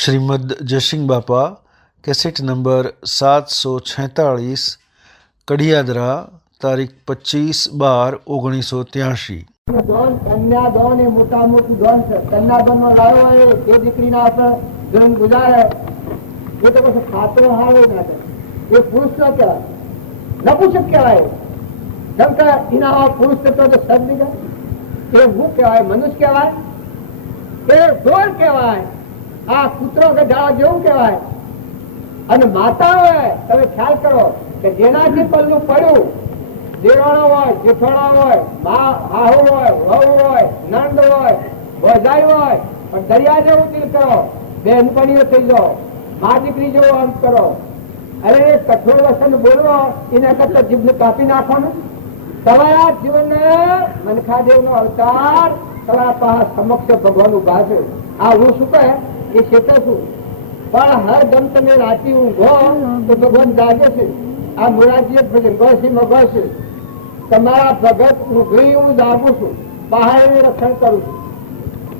श्रीमद जयसिंह बापा cassette number 746 कड़ियादरा तारीख 25/12/1983। કન્યાદાન એ મોટા મોટું દાન છે. કન્યાદાન માં લાવ્યો હોય એ દીકરીના આપણે જીવન ગુજારે એ તો પછી ખાતરો હારે ના કરે. એ પુરુષ ન કહેવાય, નપુંસક કહેવાય. જેમ કે એના પુરુષ થતો તો સદ બીજા એ હું કહેવાય, મનુષ્ય કહેવાય, એ ઢોર કહેવાય, આ કૂતરો કે ઝાડા જેવું કહેવાય. અને માતા હોય તમે ખ્યાલ કરો કે જેનાથી પલ્લું પડ્યું, દેવાણો હોય, જેઠાણા હોય, હાહુ હોય, વહુ હોય, નંદ હોય, ભોજાઈ હોય, પણ દરિયા જેવું દિલ કરો, બેનપણીઓ થઈ જાઓ, મા દીકરી જેવો અંત કરો. અરે કઠોર વસન બોલવો એના કરતા જીભને કાપી નાખવાનું. તમારા જીવનને મનખાદેવ નો અવતાર તમારા પાસે સમક્ષ ભગવાન ઉભા છે. આ હું શું કહે એ ક્ષેત્ર છું, પણ હર ગમ તમે રાતી ઊંઘો તો ભગવાન જાગે છે. આ મોરારજી ભજન ગોસી તમારા ભગત ઉઘરી હું જાગું છું, પહાડનું રક્ષણ કરું છું.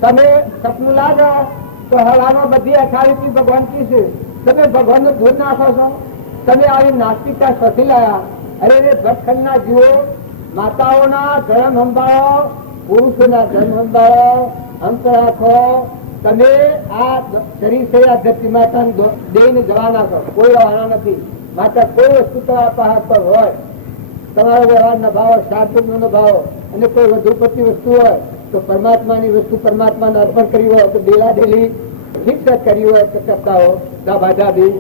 તમે સપનું લાગો તો હવામાં બધી અઠાવીસી ભગવાન કી છે, તમે ભગવાન નું દૂધ નાખો છો. તમે આવી નાસ્તિકતા સ્વથી લાયા. અરે ભટખંડના જીવો માતાઓના ધર્મ સંભાળો, પુરુષોના ધર્મ સંભાળો, અંત રાખો. તમે આ શરીર છે આ ધરતી માતાને દઈને જવાના છો, કોઈ રહેવાના નથી. માતા કોઈ વસ્તુ તમારા પહાડ પર હોય, તમારો વ્યવહારના ભાવ, શાસ્ત્રનો ભાવ, અને કોઈ વધુ પડતી વસ્તુ હોય તો પરમાત્માની વસ્તુ પરમાત્માને અર્પણ કરી હોય તો ડેલા ડેલી શિક્ષક કરી હોય તો કરતા હો દાભાદાબી.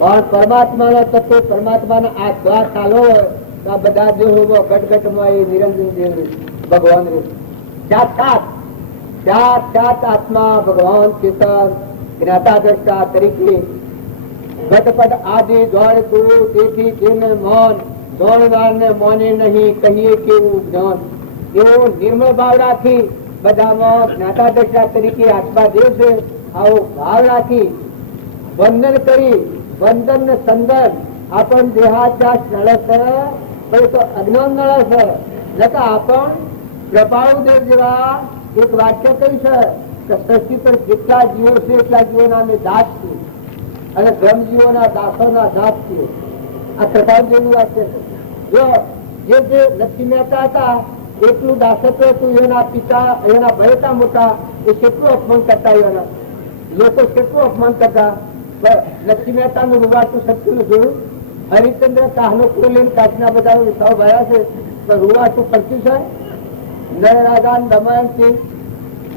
પણ પરમાત્માના તત્વો પરમાત્માના આ શ્વાસ ચાલો હોય તો આ બધા દેહો ઘટઘટમાં એ નિરંજન દેવ ભગવાન સાક્ષાત આત્મા ભગવાન ચેતન જ્ઞાતા દ્રષ્ટા તરીકે ઘટપટ આદિ દોડ તું તેથી તેને મૌન દોડવાર ને મોને નહીં કહીએ કેવું જ્ઞાન. એવો નિર્મળ ભાવ રાખી બધામાં જ્ઞાતા દ્રષ્ટા તરીકે આત્મા દેવ છે આવો ભાવ રાખી વંદન કરી વંદન ને સંદન આપણ દેહાચાર નળે છે પણ તો અજ્ઞાન નળે છે. નકા આપણ કૃપાળુ દેવ જેવા એક વાક્ય કહ્યું છે કે સૃષ્ટિ પર જેટલા જીવો છે એટલા જીવોના અમે દાસ છીએ અને બ્રહ્મજીવોના દાસોના દાસ છીએ. આ કૃપાળુ દેવનું વાક્ય છે. જો જે લક્ષ્મી મહેતા હતા એટલું દાસત્વ હતું, એના પિતા એના ભયતા મોટા એ કેટલું અપમાન કરતા, એના લોકો કેટલું અપમાન કરતા. લક્ષ્મી મહેતા નું રૂવાટું સત્યું જોયું. હરિચંદ્ર કાહનો લઈને કાચના બધા સૌ ભર્યા છે પણ રૂવાટું પડતું છે. નયરાજા દમયંતી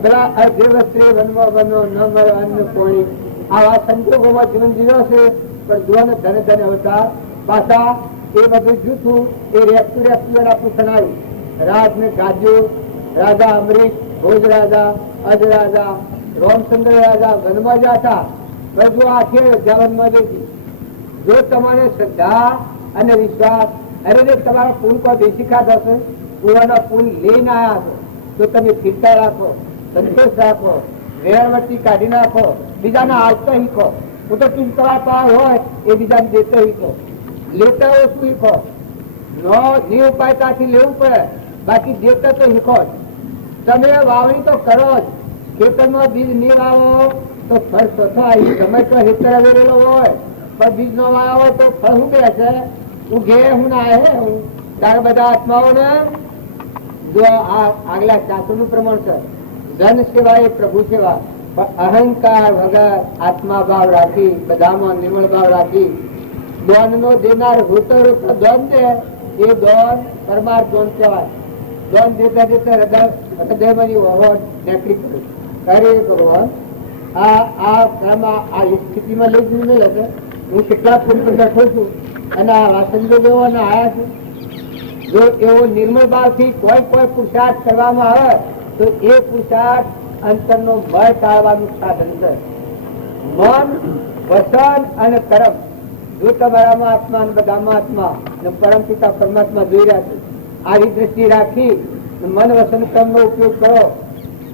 પેલા અર્ધ્યવસ્ત્રી વનવો વનો ન મરે અન્ન કોણી આવા સંજોગોમાં જીવન જીવ્યો છે. પણ જુવાને ધને ધને અવતાર પાછા એ બધું જૂઠું એ રેપતું એના પૂછન આવ્યું. રાજ ને ગાજ્યું, રાજા અમરીશ, ભોજ રાજા, અજ રાજા, રામચંદ્ર રાજા વનમાં જતા બધું આખી વનમાં જઈ. જો તમારે શ્રદ્ધા અને વિશ્વાસ અરે તમારા પૂન કોઈ દેશી ખાધા છે, પૂરાના પૂન લઈને આવ્યા છો તો તમે સ્થિરતા રાખો, સંતોષ રાખો, વેરવટી કાઢી નાખો, બીજાના આવતો શીખો. હું તો તમારા પાસે હોય એ બીજાને દેતો શીખો, લેતા હોય શું શીખો. ની ઉપાયતાથી લેવું પડે, બાકી દેતા તો શીખો. તમે વાવણી તો કરો જ, ખેતરમાં બીજ નહીં વાવો તો ફળ સ્વચ્છ આવી. તમે તો હેતર વેરેલો હોય પણ બીજ ન વાવ્યો હોય તો ફળ શું કહે છે હું ઘે હું ના હે હું. ત્યારે બધા આત્માઓને જો આ આગલા શાસ્ત્રનું પ્રમાણ છે ધન સેવા એ પ્રભુ સેવા. પણ અહંકાર વગર આત્મા ભાવ રાખી બધામાં નિર્મળ ભાવ રાખી દોન નો દેનાર રૂતો દોન દે એ દોન પરમાર્થ દોન કહેવાય. દોન દેતા દેતા હૃદયમાં ઓહોટ નેકળી પડે. અરે ભગવાન આ સ્થિતિમાં લઈ જવું નહીં લગે. હું કેટલા ફૂલ પર બેઠો છું અને આ સંજોગો આવ્યા છું. જો એવો નિર્મળ ભાવથી કોઈ પુરુષાર્થ કરવામાં આવે તો એ પુરુષાર્થ અંતરનો ભય ટાળવાનું સાધન છે. મન, વચન અને કર્મ જો તમારામાં આત્મા અને બધામાં આત્મા અને પરમ પિતા પરમાત્મા જોઈ રહ્યા છે, આવી દ્રષ્ટિ રાખી મન વચન કર્મ નો ઉપયોગ કરો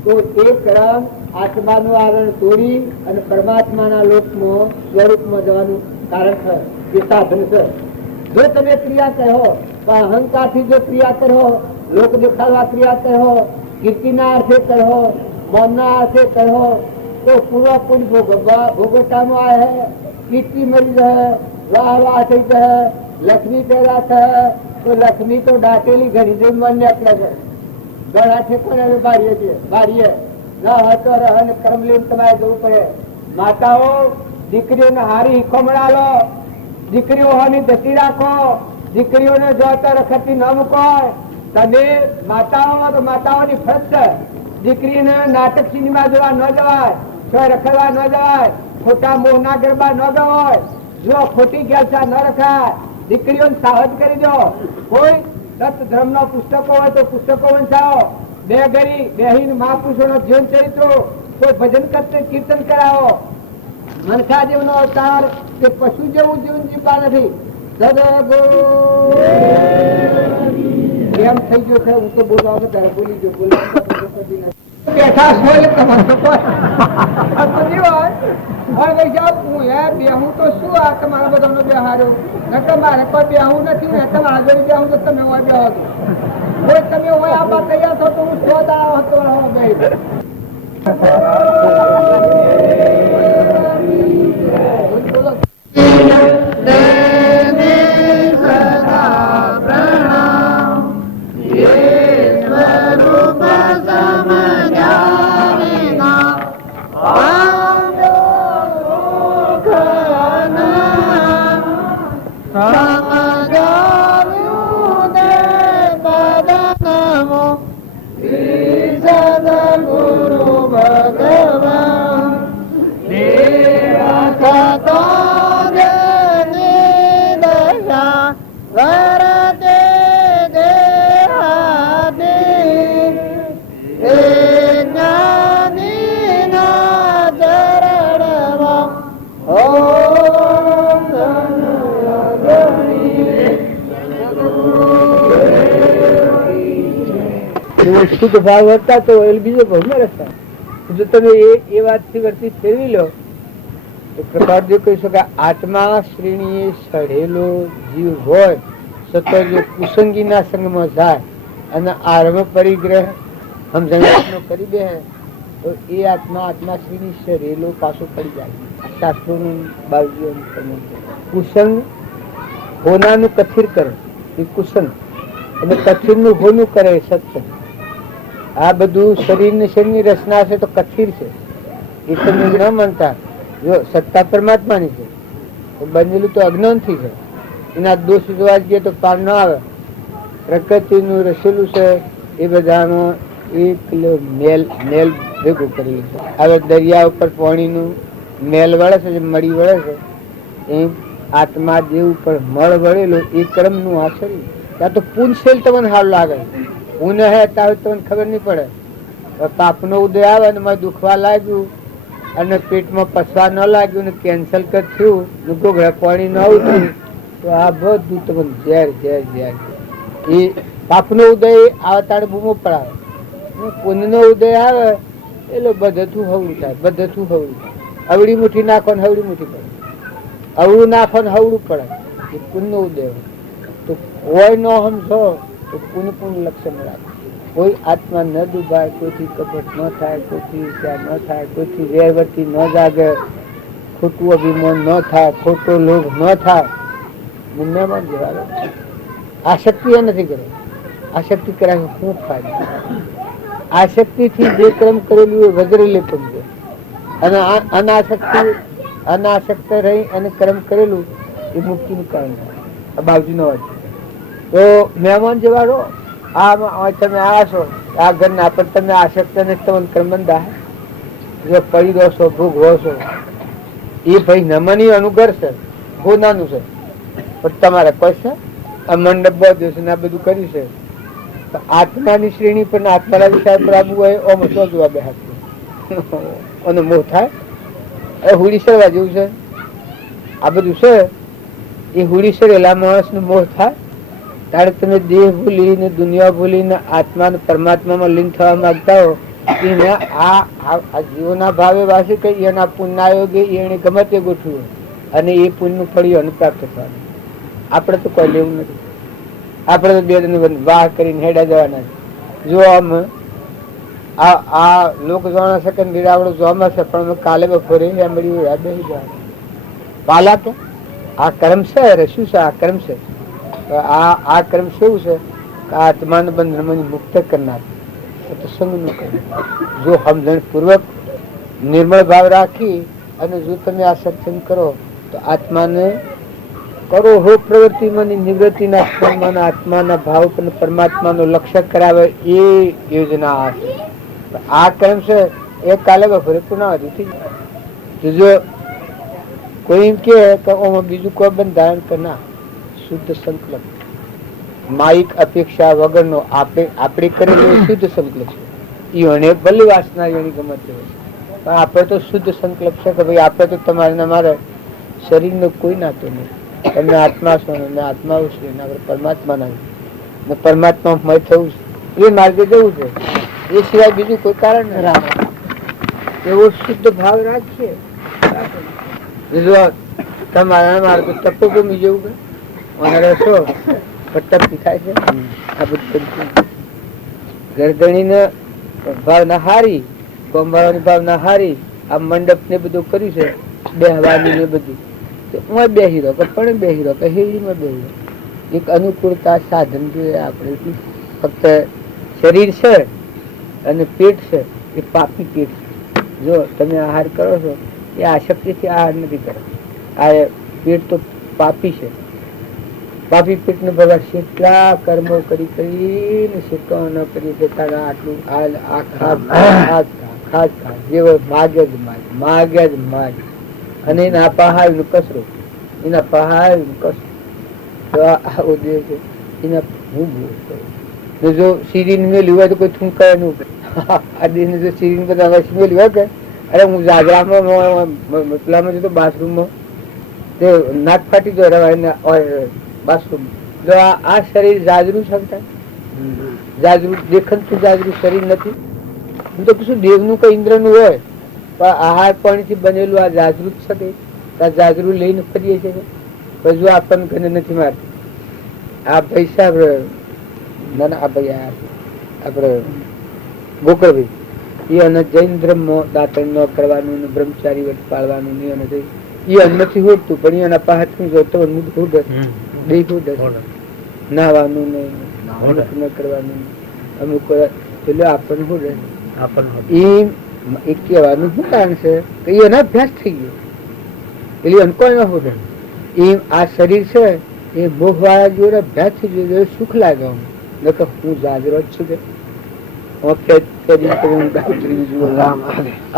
તો એ કર્મ આત્માનું આવરણ તોડી અને પરમાત્માના લોકમાં સ્વરૂપમાં જવાનું કારણ છે, એ સાધન છે. જો તમે ક્રિયા કહો અહંકારથી જો ક્રિયા કરો, લોક દેખાડવા ક્રિયા કહો, કીર્તિના અર્થે કહો, મૌનના અર્થે કહો, तो पूरा पुण्य भोगवटा में आए है, कीर्ति मरी रहे, वाह वाह થઈ જાય, લક્ષ્મી પેદા થાય તો લક્ષ્મી તો દાટેલી ઘણી જેમ માન્ય આપણા ગળા ઠેકોને બારીએ ના હતો રહન કર્મલીન તમારે જવું પડે. માતાઓ દીકરીઓને હારી હિકોમણા લો, દીકરીઓ હોની દતી રાખો, દીકરીઓને જોતા રખતી ન મૂકો. તમે માતાઓમાં તો માતાઓની ફરજ છે. દીકરીને નાટક સિનેમા જોવા ન જવાય, રખડવા ન જવાય, ખોટા મોહના ગરબા ન ગવાય, જો ખોટી ગેલસા ન રખાય. દીકરીઓને સાવધ કરી દો. કોઈ સત ધર્મ નો પુસ્તકો હોય તો પુસ્તકો વંચાવો. બે ઘડી બેહીન મહાપુરુષો નો જીવન ચરિત્રો, કોઈ ભજન કરતે કીર્તન કરાવો. મનખા જેવનો અવતાર કે પશુ જેવું જીવન જીવવા નથી. એમ થઈ ગયો છે. હું તો બોલવા ત્યારે બોલી ગયો, બોલવા બેઠા હોય બેહું તો શું આ તમારા બધાનો બેહાર્યો ને મારે કોઈ બેહું નથી ને તમારા જોડે બેહું તો તમે હોય બેહો કોઈ તમે હોય આવા તૈયાર થો તો હું 100 દાડા હતો શુદ્ધ ભાવ હતા તો બીજો ભાવમાં રહેતા. જો તમે એ વાતથી વર્તી ફેરવી લો તો પ્રકારજી કહી શકે આત્મા શ્રેણીએ સઢેલો જીવ હોય છતાં જો કુસંગીના સંગમાં જાય અને આરમ પરિગ્રહ સમજણનો કરી દે તો એ આત્મા શ્રેણી સઢેલો પાછો પડી જાય. શાસ્ત્રોનું બાજુ કુસંગ હોનાનું કથિર કરે એ કુસંગ અને કથિરનું હોનું કરે સત્સંગ. આ બધું શરીરની રચના છે તો કથિર છે, એ તમે ન માનતા. જો સત્તા પરમાત્માની છે તો બનેલું તો અજ્ઞાનથી છે. એના દોષ જોવા જઈએ તો પાર ન આવે. પ્રકૃતિનું રચેલું છે એ બધામાં એક કિલો મેલ ભેગું કરેલું છે. હવે દરિયા ઉપર પાણીનું મેલ વળે છે, મળી વળે છે, એમ આત્મા જે ઉપર મળ વળેલો એ કર્મનું આ શરીર. ત્યાં તો પુનશીલ તમને હાલ લાગે, હું હે ત્યારે તમને ખબર નહીં પડે. પાપનો ઉદય આવે અને મને દુખવા લાગ્યું અને પેટમાં પસવા ન લાગ્યું ને કેન્સલ થયું ને ગોગળા પાણી ન ઉતર્યું તો આ બધું તમને ઝેર ઝેર ઝેર. એ પાપનો ઉદય આવે તારે બૂમો પડાવે, પુણ્યનો ઉદય આવે એટલે બધું હવડું થાય, બધું હવડું થાય. અવળી મુઠ્ઠી નાખો ને હવડી મુઠ્ઠી પડે, અવળું નાખો ને હવડું પડે. એ પુણ્યનો ઉદય તો કોઈ ન સમજો તો પુણ્ય લક્ષણ રાખે. કોઈ આત્મા ન ડૂબાય, કોઈથી કપટ ન થાય, કોઈથી ઈર્ષ્યા ન થાય, કોઈથી વેરવર્તી ન જાગે, ખોટું અભિમાન ન થાય, ખોટો લોભ ન થાય. મહેમાન જેવા આસક્તિ એ નથી કરે. આસક્તિ કરાવે શું ફાયદો? આસક્તિથી જે કર્મ કરેલું એ વગેરે લેપન છે અને અનાસક્ત રહી અને કર્મ કરેલું એ મુક્તિનું કારણ છે. બાજુનો વાત તો મહેમાન જેવાળો તમે આ છો આ ઘરના પર તમે આસક્ત ને તમને કર્મબંધા જો પડી દો છો, ભોગવો છો, એ ભાઈ નમની અનુગ્રહ છે, ગોનાનું છે. પણ તમારે કોઈ છે આ મંડપ બધું છે ને આ બધું કર્યું છે. આત્માની શ્રેણી પર આત્માના વિષય પર આવવું હોય ઓમ શોધવા બેહાતું અને મોહ થાય. એ હુડી સરવા જેવું છે. આ બધું છે એ હુડી સરેલા માણસ નો મોહ થાય ત્યારે તમે દેહ ભૂલીને દુનિયા ભૂલીને આત્મા પરમાત્મામાં લીન થવા માંગતા હો. એને આ જીવોના ભાવે વાસી કઈ એના પુણ્યાયોગે એને ગમે તે ગોઠવ્યું અને એ પુણ્યનું ફળ એને પ્રાપ્ત થવાનું. આપણે તો કોઈ લેવું નથી. આપણે તો બે વાહ કરીને હેડા જવાના. જો આમ આ લોક જાણે છે કે નિરાવડો જોવા છે, પણ અમે કાલે બપોરે સાંભળ્યું યાદ નહીં જાય પાલા કે આ કર્મ છે. અરે શું છે આ કર્મ છે? આ કર્મ શું છે? આત્માને બંધનમાંથી મુક્ત કરનાર સત્સંગનું કર્મ. જો સમજણ પૂર્વક નિર્મળ ભાવ રાખી અને જો તમે આ સત્સંગ કરો તો આત્માને કરો હો પ્રવૃત્તિમાંની નિવૃત્તિના સ્તરમાં આત્માના ભાવ અને પરમાત્માનું લક્ષ્ય કરાવે એ યોજના આ છે. આ કર્મ છે એ કાલે બપોરે પૂર્ણાવતી થઈ જાય. જો કોઈ એમ કે બીજું કોઈ બંધારણ કે ના, શુદ્ધ સંકલ્પ માઇક અપેક્ષા વગરનો આપણે કરેલો શુદ્ધ સંકલ્પ છે. એને ભલી વાસના એની ગમત છે, પણ આપણે તો શુદ્ધ સંકલ્પ છે કે ભાઈ આપણે તો તમારે ને મારે શરીરનો કોઈ નાતો નહીં. તમે આત્મા છો ને આત્મા છે, પરમાત્મા ના પરમાત્મા મય થવું છે, એ માર્ગે જવું છે. એ સિવાય બીજું કોઈ કારણ નથી. એવો શુદ્ધ ભાવ રાખીએ. તમારા મારે તો ટપ્પો ગમી જવું કે ટપ્પી થાય છે. આ બધું ગરદણી ને ભાવના હારી, કોમવાળાની ભાવના હારી, આ મંડપ ને બધું કર્યું છે બેહવાની ને બધું, બેહી રહ્યો કે પણ બેહી રહ્યો કે હેડીમાં બેહી રહ્યો. એક અનુકૂળતા સાધન જોઈએ આપણે. ફક્ત શરીર છે અને પેટ છે એ પાપી પેટ છે. જો તમે આહાર કરો છો એ આશક્તિથી આહાર નથી કરો. આ પેટ તો પાપી છે. પાપી પેટ ને ભગવાન કેટલા કર્મો કરી કરીને શીખવા ન કરી શકતા. આટલું જેવો માગે જ માગે જ માગે. અને એના પહાડ નું કસરો, એના પહાડ નું કસરો આવો દે છે. એના હું કરું જો સીરીન મેલ્યું હોય તો કોઈ થૂંકાય નું. આ દેહ જો સીરીન બધા મેલ્યું હોય કે અરે હું જાગરામાં પેલામાં જતો બાથરૂમમાં તે નાક ફાટી જો બાથરૂમ. જો આ શરીર જાજરું શકતા જાજરું દેખતું જાજરું શરીર નથી. હું તો કશું દેવનું કઈ ઇન્દ્ર નું હોય પણ આહાર પાણી થી બનેલું આ જાજરું જ શકે. જાજરું લઈને ફરીએ છીએ હજુ આપણને ઘરે નથી મારતી. આ ભાઈ સાહેબ ના આ ભાઈ આપડે ગોકળભાઈ એ અને જૈન ધર્મ દાંતણ ન કરવાનું ને બ્રહ્મચારી વટ પાળવાનું એ નથી હોડતું, પણ એના પાસે જોતો નાવાનું ને ન કરવાનું અમુક આપણને હોડે. એ કહેવાનું શું કારણ છે કે એના અભ્યાસ થઈ ગયો એટલે અનકોઈ ન હોડે. એમ આ શરીર છે એ મોહ વાળા જોડે અભ્યાસ થઈ ગયો. સુખ લાગે હું જાજરો જ છું કે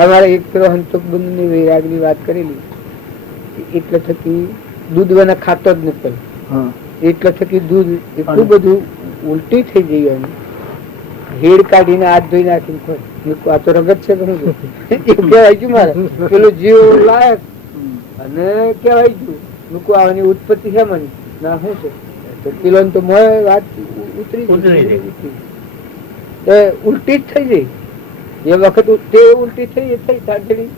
અમારે એક પેલો હંતક બંધ ની વૈરાગ ની વાત કરેલી. એટલે થકી દૂધ બને ખાતો જ નથી. એટલે થકી દૂધ એટલું બધું ઉલટી થઈ ગઈ. હેડ કાઢીને હાથ ધોઈ નાખીને આ તો રગત છે કહેવાય ગયું મારે. પેલો જીવ લાયક અને કહેવાય ગયું મૂકું આવવાની ઉત્પત્તિ છે મને ના શું છે તો પેલો તો મોય વાત ઉતરી ઉલટી જ થઈ ગઈ. એ વખત તે ઉલટી થઈ થઈ તારી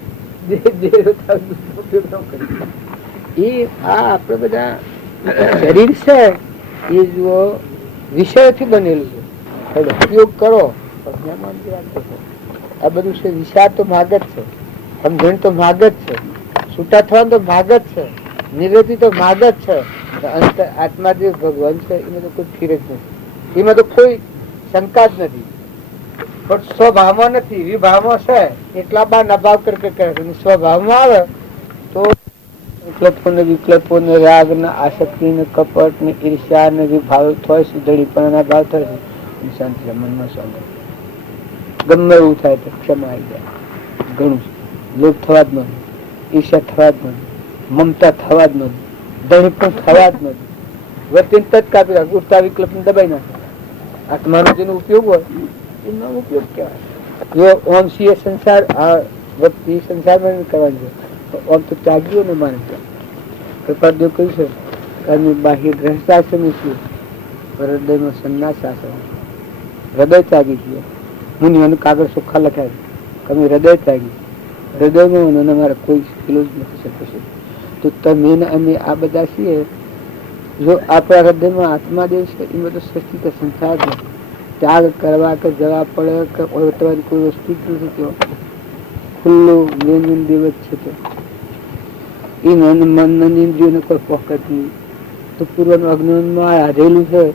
એ આ આપડે બધા શરીર છે એ જુઓ વિષય થી બનેલું છે. ઉપયોગ કરો આ બધું છે. વિચાર તો ભાગ જ છે, સમજણ તો ભાગ જ છે, છૂટા થવાનું તો ભાગ જ છે, નિવૃત્તિ તો ભાગ જ છે. અંત આત્મા જે ભગવાન છે એમાં તો કોઈ ફીર જ નથી. એમાં તો કોઈ શંકા જ નથી. પણ સ્વભાવમાં નથી, વિભાવમાં છે એટલા બાર નભાવ કરકે કરે. સ્વભાવમાં આવે તો વિકલ્પો ને વિકલ્પો ને રાગ ને આસક્તિ ને કપટ ને ઈર્ષ્યા ને વિભાવ થાય છે. ધડીપણ ના ભાવ થાય છે. શાંતિ મનમાં શાંતિ. ગમે એવું થાય તો ક્ષમા આવી જાય. ઘણું લોભ થવા જ નથી, ઈર્ષ્યા થવા જ નથી, મમતા થવા જ નથી, ધડીપણ થવા જ નથી. વર્તીને તજ કાપી રાખે. ઉઠતા વિકલ્પ ને દબાઈ નાખે. આત્માનો જેનો ઉપયોગ હોય એનો ઉપયોગ કહેવાય. ઓમ સિંહ સંસાર આ વ્યક્તિ સંસારમાં કરવાનું છે. ઓમ તો ત્યાગીઓ ને માને કૃપાદેવ કહ્યું છે બાહ્ય ગ્રહસ્થાશ્રમ છીએ હૃદયમાં સંન્યાસ આશ્રમ. હૃદય ત્યાગી છીએ. મુનિઓનું કાગળ ચોખ્ખા લખાય કે અમે હૃદય ત્યાગી. હૃદયમાં અમારે કોઈ પેલું જ નથી શકે. તો તમે અમે આ બધા છીએ. જો આપણા હૃદયમાં આત્માદેવ છે એમાં તો સૃષ્ટિ કે સંસાર નથી. ત્યાગ કરવા કે જવા પડે કે તમારી કોઈ વસ્તુ જ નથી તો ખુલ્લું નિરંજન દિવસ છે તો એ મન ઇન્દ્રિયોને કોઈ પોકેટ નહીં તો પૂર્વનું અજ્ઞાનમાં હારેલું છે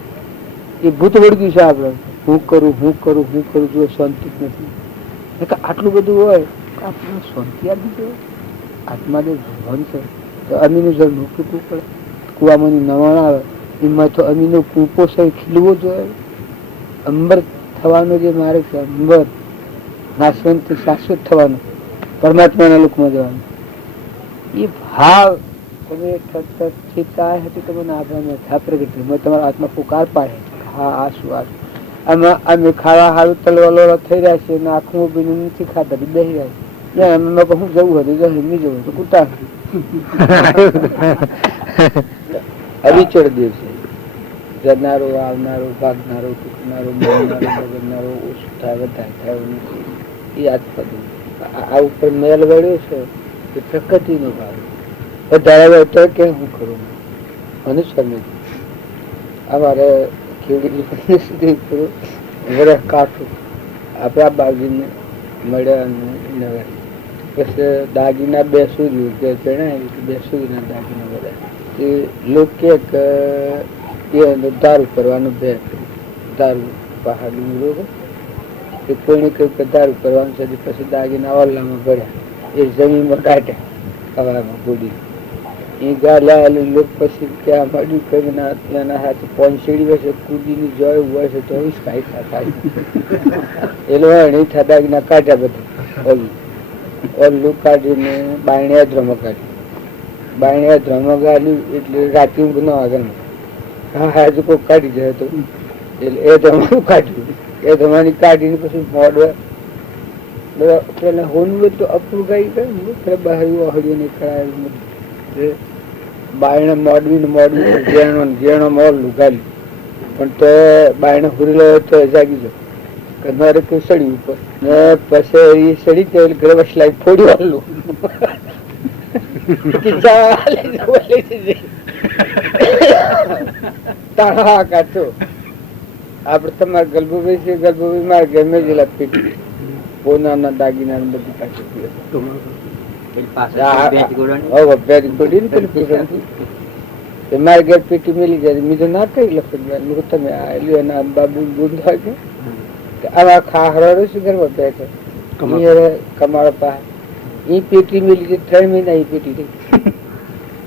એ ભૂત વળગ્યું છે આપણે હું કરું જો શાંતિ જ નથી આટલું બધું હોય તો આપણે શાંતિ આપી દો આત્મા જે ભગવાન છે તો અમીનું જળ મૂકવું પડે કુવામાં નવાણ આવે એમાં તો અમીનો કૂપો છે ખીલવો જોઈએ અંબર થવાનો જે માર્ગ છે અંબર નાશવંત શાશ્વત થવાનો પરમાત્માના લોકમાં જવાનું એ ભાવ તમે ચિંતા હતી તમને આભાર પ્રગટ તમારા આત્મા પુકાર પાડે હા આ શું આ આમાં અમે ખાવા સારું તલવાલો થઈ રહ્યા છે અને આખું બીનું નથી ખાતા બેસી રહ્યા અમે હું જવું હતું નહીં જવું તો કુતા અવિચળ દેવ છે જનારો આવનારો ભાગનારો ટૂંકનારો બોલનારો બગડનારો ઓછું થાય વધારે થાય એ આત્મા આ ઉપર મેલ વળ્યો છે એ પ્રકૃતિનો ભાવ વધારે તો કે હું કરું મને સમજ અમારે કેવડી વરસ કાઠું આપણા બાજુને મળ્યા પછી દાગીના બે સૂર્યું કે ચણાય બે સૂર્યના દાગીના બધા એ લોકો કે દારૂ કરવાનું બે દારૂ પહાડી બરોબર એ કોઈને કહ્યું કે દારૂ કરવાનું છે પછી દાગીના ઓલ્લામાં ભર્યા એ જમીનમાં કાઢ્યા કવાળામાં ગોડી એ ગાલ્યા લોક પછી ક્યાં મળ્યું કઈ એના હાથે પોંચેડી વચ્ચે કૂદીની જોય હોય છે તો કાંઈ થાય એ લોકો નહીં થતા દાગીના કાઢ્યા બધા ઓલું કાઢીને બાયણ્યા ધ્રમો કાઢ્યું બાયણ્યા ધ્રમો ગાલ્યું એટલે રાતે ઊંઘ ન આગળ હા હજુ કોઈ કાઢી જાય તો એટલે એ ધ્રમાનું કાઢ્યું એ ધ્રમાની કાઢીને પછી મોડવા પેલા હોનું તો અપરું ગાઈ ગયું બહાર હળીને કરાયેલું બાયણે મોડવી જેણો મોડલું ગાલ્યું પણ તો બાયણે હુરેલો તો જાગી ગયો કે મારે કોઈ સડી ઉપર ને પછી એ સડી ગયો ઘરે વસલાઈ ફોડી વાળલું તાળા કાઢો આપડે તમારે ગલભુભાઈ છે ગલભુભાઈ મારે ગમે જેલા પીટી પોના દાગીના બધી મારે ઘેર પેટી મેલી જાય મીધું ના કઈ લખન તમે એના બાબુ ગુંદવા કે આવા ખાહરો શું કરવા બેઠો કમાડો પાસે એ પેટી મેલી જાય 3 મહિના એ પેટી રહી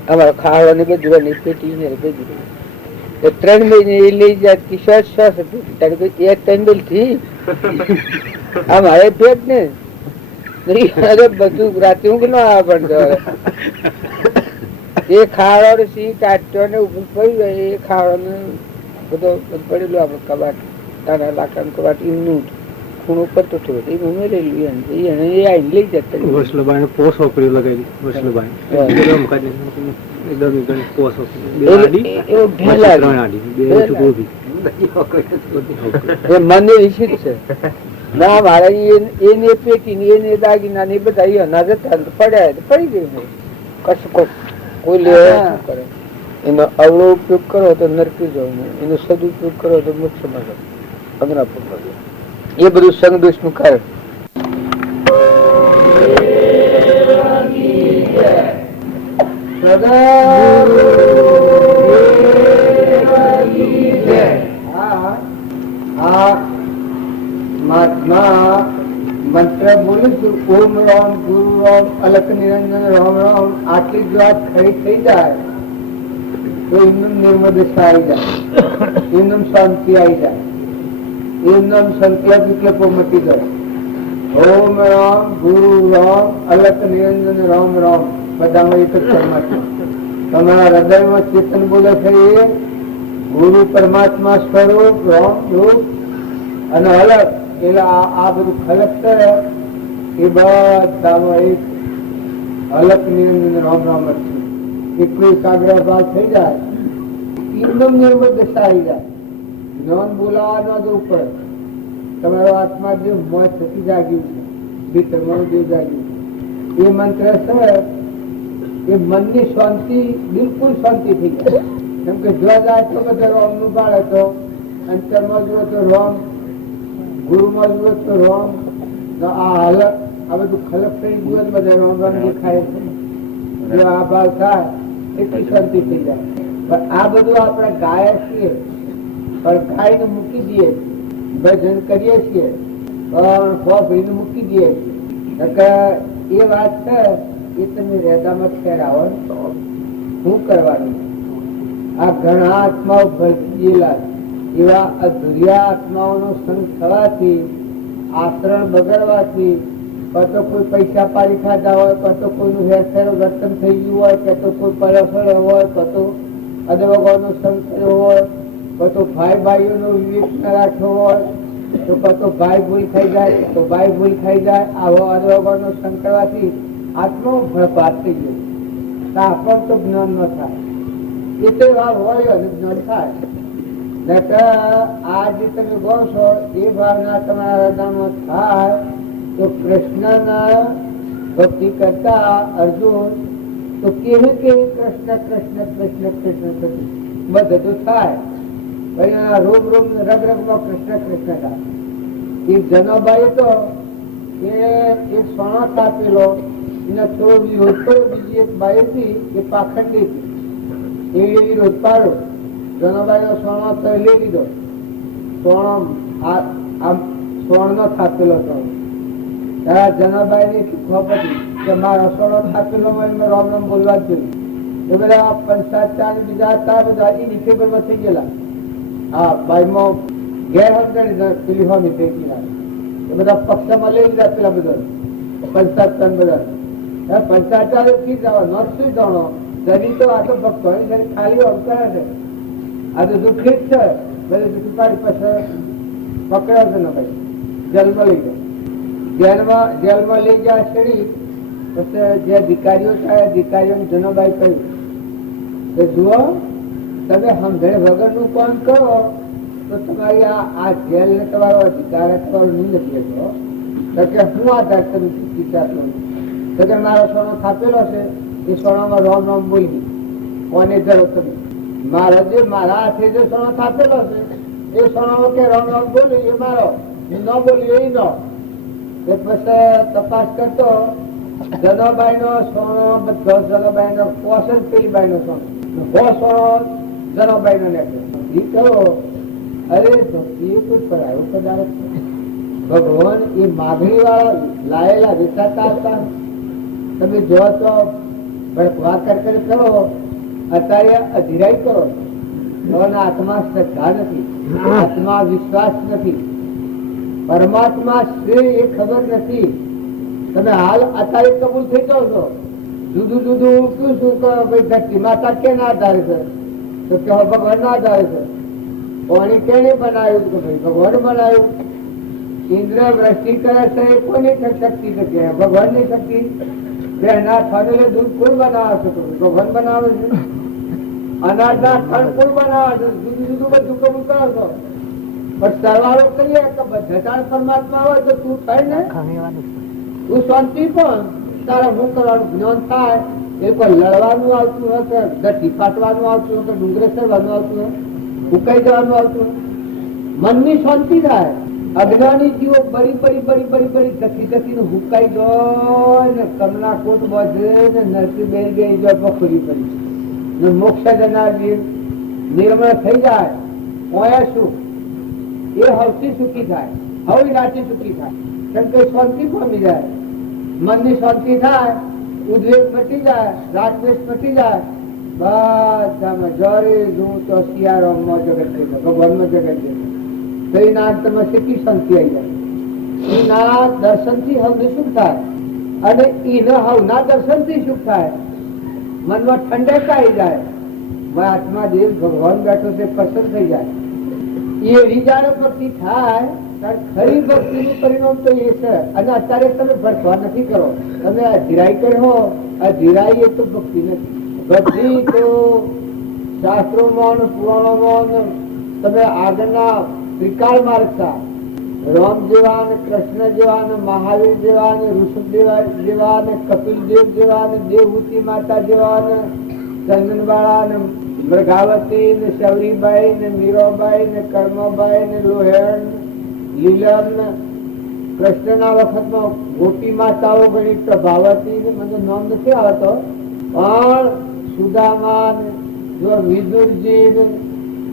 અમારા ખાહરો ને બધું પેટી ને બધું 3 મહિને એ લઈ જાય કે શ્વાસ પેટી એ 3 મિલ થી અમારે પેટ ને બધું રાતે ઊંઘ ના આવે પણ એ ખાવડો સી કાઢ્યો ને ઉભું પડી જાય એ ખાવડો ને બધો પડેલું આપડે કબાટ નાના લાકડા કબાટ એમનું ખૂણ ઉપર તો થોડું એ મેળેલું એને એ આઈને લઈ જતા વસલભાઈ પોસ ઓકરી લગાવી મને વિશે છે ના મારે એને પેટી એને દાગીના ને બધા અનાજ પડ્યા પડી ગયું કશું કોઈ લેવા કરે એનો અવળો ઉપયોગ કરો તો નરકી જવું એનો સદુપયોગ કરો તો મોક્ષમાં જવું અગ્રાપુર એ બધું સંગ દોષ નું કારણ મંત્ર બોલું છું ઓમ રામ ગુરુ રામ અલક નિરંજન રામ રામ આટલી જ વાત ખરી થઈ જાય તો એમનું નિર્મદશા આવી જાય એમનું શાંતિ આવી જાય એમનું સંકલ્પ વિકલ્પો મટી જાય ઓમ રામ ગુરુ રામ અલક નિરંજન રામ રામ બધામાં એક જ પરમાત્મા તમારા હૃદયમાં ચેતન બોલે છે એ ગુરુ પરમાત્મા સ્વરૂપ રામ રૂપ અને અલગ એટલે આ બધું ખલક છે એ બધામાં એક અલગ નિરંજન રામ રામ જ છે એટલું એકાગ્ર ભાવ થઈ જાય એકદમ નિર્મળ દશા આવી જાય જ્ઞાન બોલાવા ન જવું પડે તમારો આત્મા જે મોત થતી જાગ્યું છે જે તમારું જે જાગ્યું એ મંત્ર છે એ મનની શાંતિ બિલકુલ શાંતિ થઈ જાય કેમ કે જો જાય તો બધા રોમ નું બાળે તો અંતરમાં જુઓ તો રોમ ગુરુમાં જુઓ તો રોમ આ હાલત આ બધું ખલક થઈ જુઓ તો બધા રોમ રોમ દેખાય છે. જો આ ભાવ થાય એટલી શાંતિ થઈ જાય. પણ આ બધું આપણે ગાય છીએ પણ ગાયને મૂકી દઈએ, ભજન કરીએ છીએ પણ ભાઈને મૂકી દઈએ છીએ. એ વાત છે એ તમે રેદામાં ખેરાવો શું કરવાનું? આ ઘણા આત્માઓ ભરતી ગયેલા એવા અધૂરિયા આત્માઓનો સંગ થવાથી, આચરણ બગડવાથી, તો કોઈ પૈસા પાડી ખાધા હોય, તો કોઈનું હેરફેર વર્તન થઈ ગયું હોય, તો કોઈ પરસળ હોય, તો અદવગોનો સંગ થયો હોય, તો ભાઈ ભાઈઓનો વિવેક ન રાખ્યો હોય, તો ભાઈ ભૂલ ખાઈ જાય, તો ભાઈ ભૂલ ખાઈ જાય. આવો અદવગોનો સંગ કરવાથી આત્માઓ ભળપાત થઈ ગયો. આપણને તો જ્ઞાન ન થાય. એ તો ભાવ હોય અને જ્ઞાન થાય. આ જે તમે કહો છો એ ભાવના તમારા હૃદયમાં થાય તો કૃષ્ણના ભક્તિ કરતા અર્જુન તો કેવી કેવી કૃષ્ણ કૃષ્ણ કૃષ્ણ કૃષ્ણ બધું તો થાય. રૂમ રૂમ રગ રગમાં કૃષ્ણ કૃષ્ણ થાય. એ જનોબાઈ તો એ સોનો કાપેલો એના થોડો વિરોધ કર્યો બીજી એક બાઈ હતી એ પાખંડી હતી, એ વિરોધ પાડ્યો. જનોબાઈ નો સોનો તો લઈ લીધો, સોનો થાપેલો હતો. જનોબાઈ ની ખોપ હતી કે મારો સોનો થાપેલો મેં રામ નામ બોલવા જ જોયું. એ બધા પંચાયત બીજા હતા બધા એ ડિફેબલ માં થઈ ગયેલા. હા બાઈ માં ગેરહમઝણી પેલી હોમી ફેંકી એ બધા પક્ષમાં લઈ લીધા. પેલા બધા પંચાયત બધા પંચાયત કી જવા નોટ શું જાણો જરી તો આ તો ભક્તો ખાલી અવકારે છે. આ તો દુઃખી જ છે. બધું દુઃખી પાડી પછી પકડ્યા છે ને ભાઈ જેલમાં લઈ ગયા. જેલમાં લઈ ગયા છેડી પછી જે અધિકારીઓ થાય અધિકારીઓ જનોબાઈ કહ્યું કે જુઓ તમે સમજણ વગરનું કામ કરો તો તમારી આ જેલ ને તમારો અધિકાર તમારો નહીં નથી હતો. કે હું આધાર તમે વિચારતો તો કે મારો સોનો થાપેલો છે એ સોનામાં રોમ રોમ બોલી કોને જરૂર તમે મારો જે મારા હાથે જે સોનો થાપેલો છે એ સોનામાં કે રોમ રોમ બોલી એ મારો ન બોલી એ નો. એ પછી તપાસ કરતો જનોબાઈ નો સોનો બધો જનોબાઈ નો પોષણ પેલી બાઈ નો સોનો સોનો જનોબાઈ નો નીકળ્યો. અરે ભક્તિ એ કોઈ કરાયો પદાર્થ ભગવાન એ માગણી વાળા લાયેલા વેચાતા હતા. તમે જો તો વાત કરો અત્યારે અધીરાઈ કરો આત્મા શ્રદ્ધા નથી, આત્મા વિશ્વાસ નથી, પરમાત્મા છે એ ખબર નથી. તમે હાલ અત્યારે કબૂલ થઈ જાઓ છો જુદું જુદું શું શું કરો ભાઈ ધરતી માતા કેના આધારે છે તો કે ભગવાન ના આધારે છે. કોને કેને બનાવ્યું કે ભાઈ ભગવાન બનાવ્યું. ઇન્દ્ર વૃષ્ટિ કરે છે એ કોની શક્તિ છે? ભગવાન ની શક્તિ. એના થયેલું દૂધ કોણ બનાવે છે? ભગવાન બનાવે છે. અનાજના ખંડ કોણ બનાવે છે? જુદું જુદું બધું કબૂલ કરો છો પણ સરવાળો કહીએ કે બધા પરમાત્મા હોય તો તું થાય ને તું શાંતિ પણ તારે શું કરવાનું જ્ઞાન થાય. એ કોઈ લડવાનું આવતું હોય કે ગઠી ફાટવાનું આવતું હોય કે ડુંગરે ચડવાનું આવતું હોય ઉકાઈ જવાનું આવતું મનની શાંતિ થાય. અજ્ઞાની જીવો બળી બળી બળી બળી બળી ધકી ધકી હુકાઈ જાય ને કમલા કોટ બધે ને નરસી બેન બે પખડી પડી મોક્ષ જનાર નિર્મળ થઈ જાય. ઓયા શું એ હવથી સુખી થાય, હવે રાતે સુખી થાય. કેમ કે શાંતિ પામી જાય, મનની શાંતિ થાય, ઉદ્વેગ મટી જાય, રાગદ્વેષ મટી જાય. બધામાં જરે જોઉં તો શિયાળામાં જગત થઈ જાય, ભગવાનમાં જગત થઈ જાય. એના અંતમાં કેટલી શાંતિ આવી જાય. એના દર્શન થી હવને સુખ થાય અને એના હવના દર્શન થી સુખ થાય. મનમાં ઠંડક આવી જાય. આત્મા દેવ ભગવાન બેઠો છે પસંદ થઈ જાય. એ રીજાડો ભક્તિ થાય ત્યારે ખરી ભક્તિ નું પરિણામ તો એ છે. અને અત્યારે તમે ભટવા નથી કરો, તમે અધીરાઈ કરો. અધીરાઈ એ તો ભક્તિ નથી. ભક્તિ તો શાસ્ત્રોમાં પુરાણોમાં તમે આગળના ત્રિકાળ માર્ગ હતા. રામ જેવા ને કૃષ્ણ જેવા ને મહાવીર જેવા ને ઋષભદેવ જેવા ને કપિલ દેવ જેવા ને દેવહૂતિ માતા જેવા ને ચંદનબાળા ને મૃગાવતી ને શૌરીબાઈ ને મીરાબાઈ ને કર્મબાઈ ને લોહેણ લીલા કૃષ્ણના વખતમાં ગોપી માતાઓ ઘણી પ્રભાવતી ને મને નામ નથી આવતો, પણ સુદામા ને જો વિદુરજી ને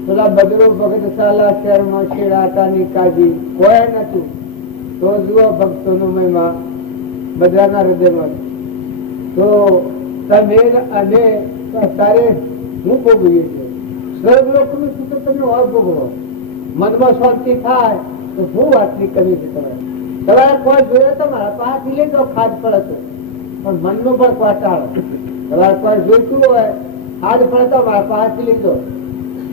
પેલા બદરો ભગતશાલા શહેરમાં શેરાટાની કાજી કોઈ નતું, તો જુઓ ભક્તોનો મહિમા બધાના હૃદયમાં. તો તમે અને તારે હું ભોગવીએ છીએ સ્વર્ગ લોકનું શું તો તમે હોય ભોગવો, મનમાં શાંતિ થાય તો શું વાતની કરી છે તમારે કોઈ જોયે તો મારા પાસેથી લઈ જાઓ, ખાદ પડે તો, પણ મનનું પણ પાટાળો. તમારે કોઈ જોઈતું હોય ખાદ પડે તો મારા પાસેથી લઈ જાઓ.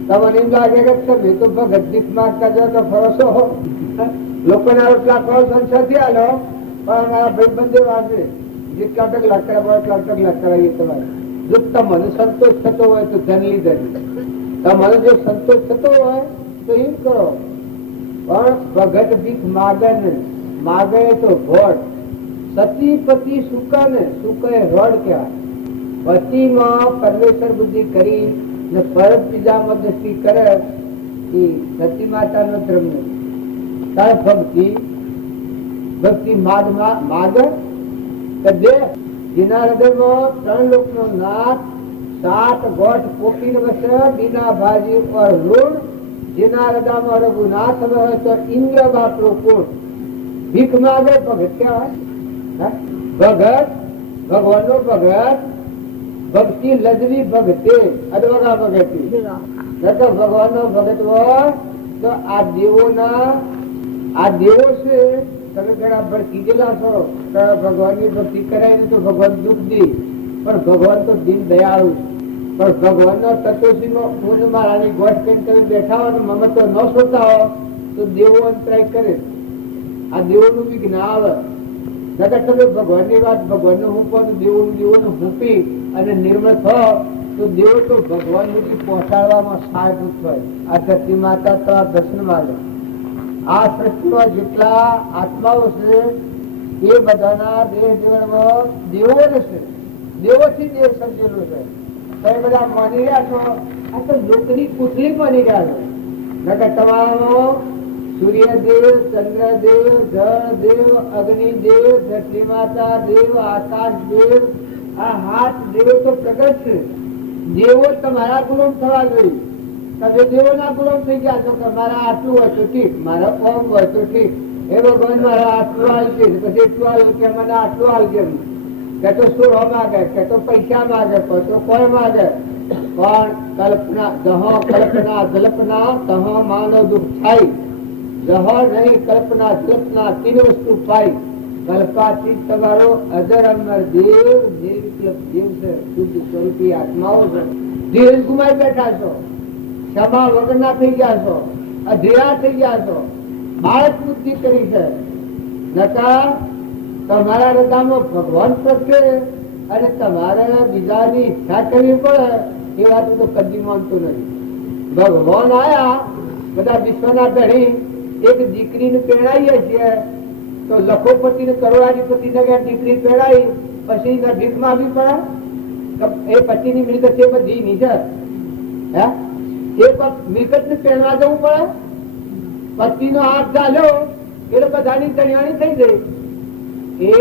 તમને એમ લાગે કે તમે તો ભગત દીપ માગતા જાઓ તો ફરસો લોકોના રોટલા કરો સંસારથી આલો, પણ મારા ભાઈ બંધે વાંચે જેટલા ટક લાકડા પડે એટલા ટક લાકડાઈએ તમારે. જો તમને સંતોષ થતો હોય તો ધનલી ધની, તમારે જો સંતોષ થતો હોય તો એમ કરો. પણ ભગત ભીખ માગે ને માગે તો ભોટ, સતી પતિ સુકા ને સુકે રોડ કહેવાય. પતિમાં પરમેશ્વર બુદ્ધિ કરી ને પરત બીજામાં દ્રષ્ટિ કરે એ સતી માતાનો ધર્મ નથી. તારે ભક્તિ માગે તો દે. જેના હૃદયમાં 3 લોકનો નાથ 7 ગોઠ પોપીને વસે બીના ભાજી પર ઋણ, જેના હૃદયમાં રઘુનાથ હોય તો ઇન્દ્ર બાપરો કોણ. ભીખ માગે ભગત કહેવાય. ભગત ભગવાનનો ભગત, ભક્તિ લજવી ભગતે અડવગા ભગતી. ભગવાનનો ભગત હોય તો આ દેવો છે. તમે ઘણા ભડકી ગયેલા છો, ભગવાનની ભક્તિ કરાય તો ભગવાન દુઃખ દે, પણ ભગવાન તો દિન દયાળુ. પણ ભગવાનનો તત્વસીનો પૂર્ણ મારાની ગોઠ કરીને તમે બેઠા હો ને મમતો ન સોતા હો તો દેવો અંતરાય કરે. આ દેવોનું વિઘ્ન આવે. નકર તમે ભગવાનની વાત ભગવાનને મૂકવાનું દેવોનું મૂકી અને નિર્મળ થો તો દેવો તો ભગવાન સુધી પહોંચાડવામાં સહાયભૂત હોય. આ ધરતી માતા તો આ દર્શન માગે. આ સૃષ્ટિમાં જેટલા આત્માઓ છે એ બધાના દેહ જીવનમાં દેવો છે. દેવોથી દેવ સમજેલો છે. તમે બધા માની રહ્યા છો આ તો લોકની પુતળી માની ગયા છો. નકર તમારામાં સૂર્યદેવ, ચંદ્રદેવ, જળદેવ, અગ્નિદેવ, ધરતી માતા દેવ, આકાશ દેવ, આ 7 દેવો તો પ્રગટ છે. દેવો તમારા ગુલામ થવા જોઈએ. તમે દેવોના ગુલામ થઈ ગયા છો કે મારા આટલું હોય તો ઠીક, મારા ઓમ હોય તો ઠીક, એ ભગવાન મારા આટલું હાલશે પછી એટલું હાલ કે મને આટલું હાલશે. કે તો સુરો માગે, કે તો પૈસા માગે, તો કોઈ માગે. પણ કલ્પના જલ્પના તહ માનવ દુઃખ થાય. જહ નહીં કલ્પના જલ્પના 3 વસ્તુ પાઈ. કલ્પાતી તમારો અજર અમર દેવ દેવ છે, શુદ્ધ સ્વરૂપી આત્માઓ છે. ધીરજ ગુમાઈ બેઠા છો, ક્ષમા વગરના થઈ ગયા છો, અધીરા થઈ ગયા છો, બાળક બુદ્ધિ કરી છે. નકા તમારા હૃદયમાં ભગવાન પ્રત્યે અને તમારે બીજાની ઈચ્છા કરવી પડે એ વાત તો કદી માનતો નથી. ભગવાન આયા બધા વિશ્વના ધણી એક દીકરીને પેણાઈએ છીએ તો લખોપતિ ને કરોડાધિપતિ ને દીકરી પેણાઈ પછી ભીખ માંગવી પડે. એ પતિની મિલકત છે બધી નીચે મિલકત ને પેણવા જવું પડે. પતિનો હાથ ચાલ્યો એટલે બધાની કલ્યાણી થઈ ગઈ. એ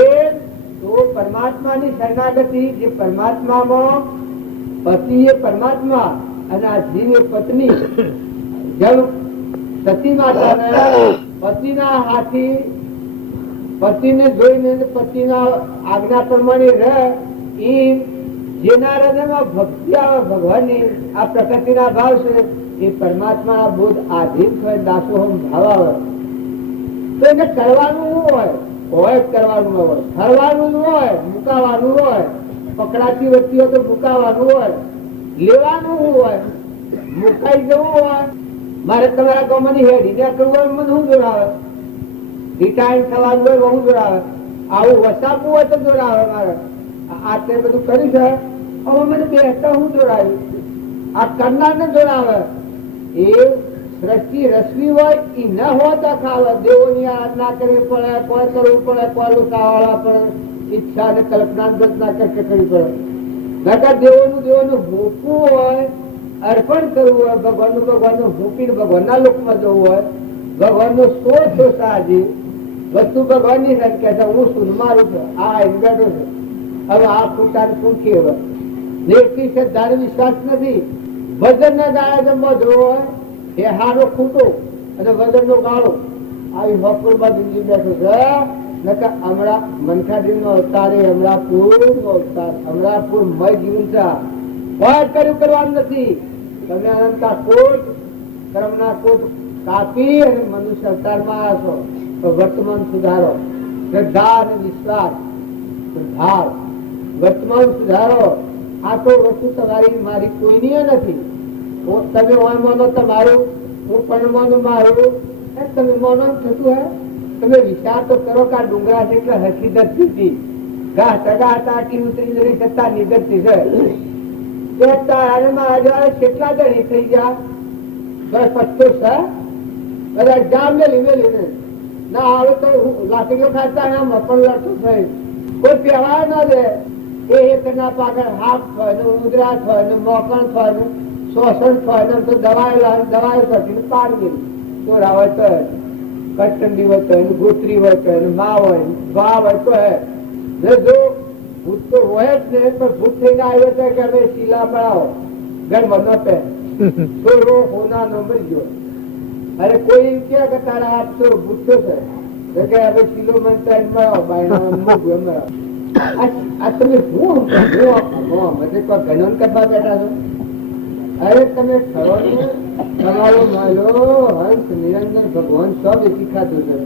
તો પરમાત્માની શરણાગતિ, જે પરમાત્મામાં પતિ એ પરમાત્મા અને આ જીવ એ પત્ની. જેમ સતી માતાને પતિના હાથી પતિને જોઈને પતિના આજ્ઞા પ્રમાણે રહે, એ જેના હૃદયમાં ભક્તિ આવે ભગવાનની, આ પ્રકૃતિના ભાવ છે એ પરમાત્માના બોધ આધીન હોય, દાસોહમ ભાવ આવે તો એને કરવાનું હોય કરવાનું હોય, ફરવાનું હોય, મુકાવાનું હોય, પકડાતી વસ્તુ હોય તો મુકાવાનું હોય, લેવાનું હોય, મુકાઈ જવું હોય. મારે તમારા ગામની હેડીને કરવું હોય મને શું જોડાવે? રિટાયર થવાનું હોય બહુ જોડાવે, આવું વસાપવું હોય તો જોડાવે. મારે આ તે બધું કર્યું છે હવે મને બેસતા હું જોડાયું, આ કરનાર ને જોડાવે. એ સૃષ્ટિ રસવી હોય એ ન હોય તો ખાવે. દેવોની આરાધના કરવી પડે, કોઈ કરવું પડે, કોઈ લુકાવાળા પડે, ઈચ્છા ને કલ્પના કલ્પના કરવી પડે. નકર દેવોનું ભૂખવું હોય, અર્પણ કરવું હોય, ભગવાનનું ભૂખીને ભગવાનના લોકમાં જવું હોય ભગવાનનો શો સાજી વસ્તુ ભગવાનની નથી કહેતા હું શું મારું છું આ બેઠો છે હવે આ પોતાની પૂછી હવે દેશની શ્રદ્ધાનો વિશ્વાસ નથી વજન ના ગાળા જમવા જોવો હોય એ હારો ખોટો અને વજન નો ગાળો આવી હોપુરમાં જિંદગી બેઠો છે નકર હમણાં મનખાજી નો અવતાર એ અમરાપુર નો અવતાર અમરાપુર મય જીવન છે કોઈ કર્યું કરવાનું નથી તમે અનંતા કોટ કર્મના કોટ કાપી અને મનુષ્ય અવતારમાં આવશો તો વર્તમાન સુધારો શ્રદ્ધા અને વિશ્વાસ સુધાર વર્તમાન સુધારો આ તો વસ્તુ તમારી મારી કોઈની નથી તમે માનો તમારું હું પણ માનું મારું તમે માનો થતું હે તમે વિચાર તો કરો કે આ ડુંગરા છે એટલે હસી ધરતી ઘા ટગા તાટી ઉતરી જરી છતાં નિગરતી છે કેટલા ગણી થઈ ગયા બસ પત્તો છે બધા જામ ને લીધે ના આવે તો લાકડીઓ ખાતા એમ પણ લડતું થઈ કોઈ પહેવા ના દે એ એક ના પાછળ હાથ થાય ને ઉદરા થાય ને મોકણ થાય ને શોષણ થાય ને તો દવાઈ પછી પાર ગઈ ચોરા હોય તો કટંડી હોય તો ગોત્રી હોય તો મા હોય બા હોય તો જો ભૂત તો હોય જ ને પણ ભૂત થઈને આવ્યો તો કે અમે શીલા બનાવો ઘરમાં ન પે થોડો હોના નો મરી ગયો અરે કોઈ કે તારા હાથ તો ભૂત છે કે હવે શીલો મંત્ર બનાવો બાયણા આ તમે શું ગણન કરવા બેઠા છો અરે તમે ખરો તમારો માલો હંસ નિરંજન ભગવાન સબ શીખાતું છે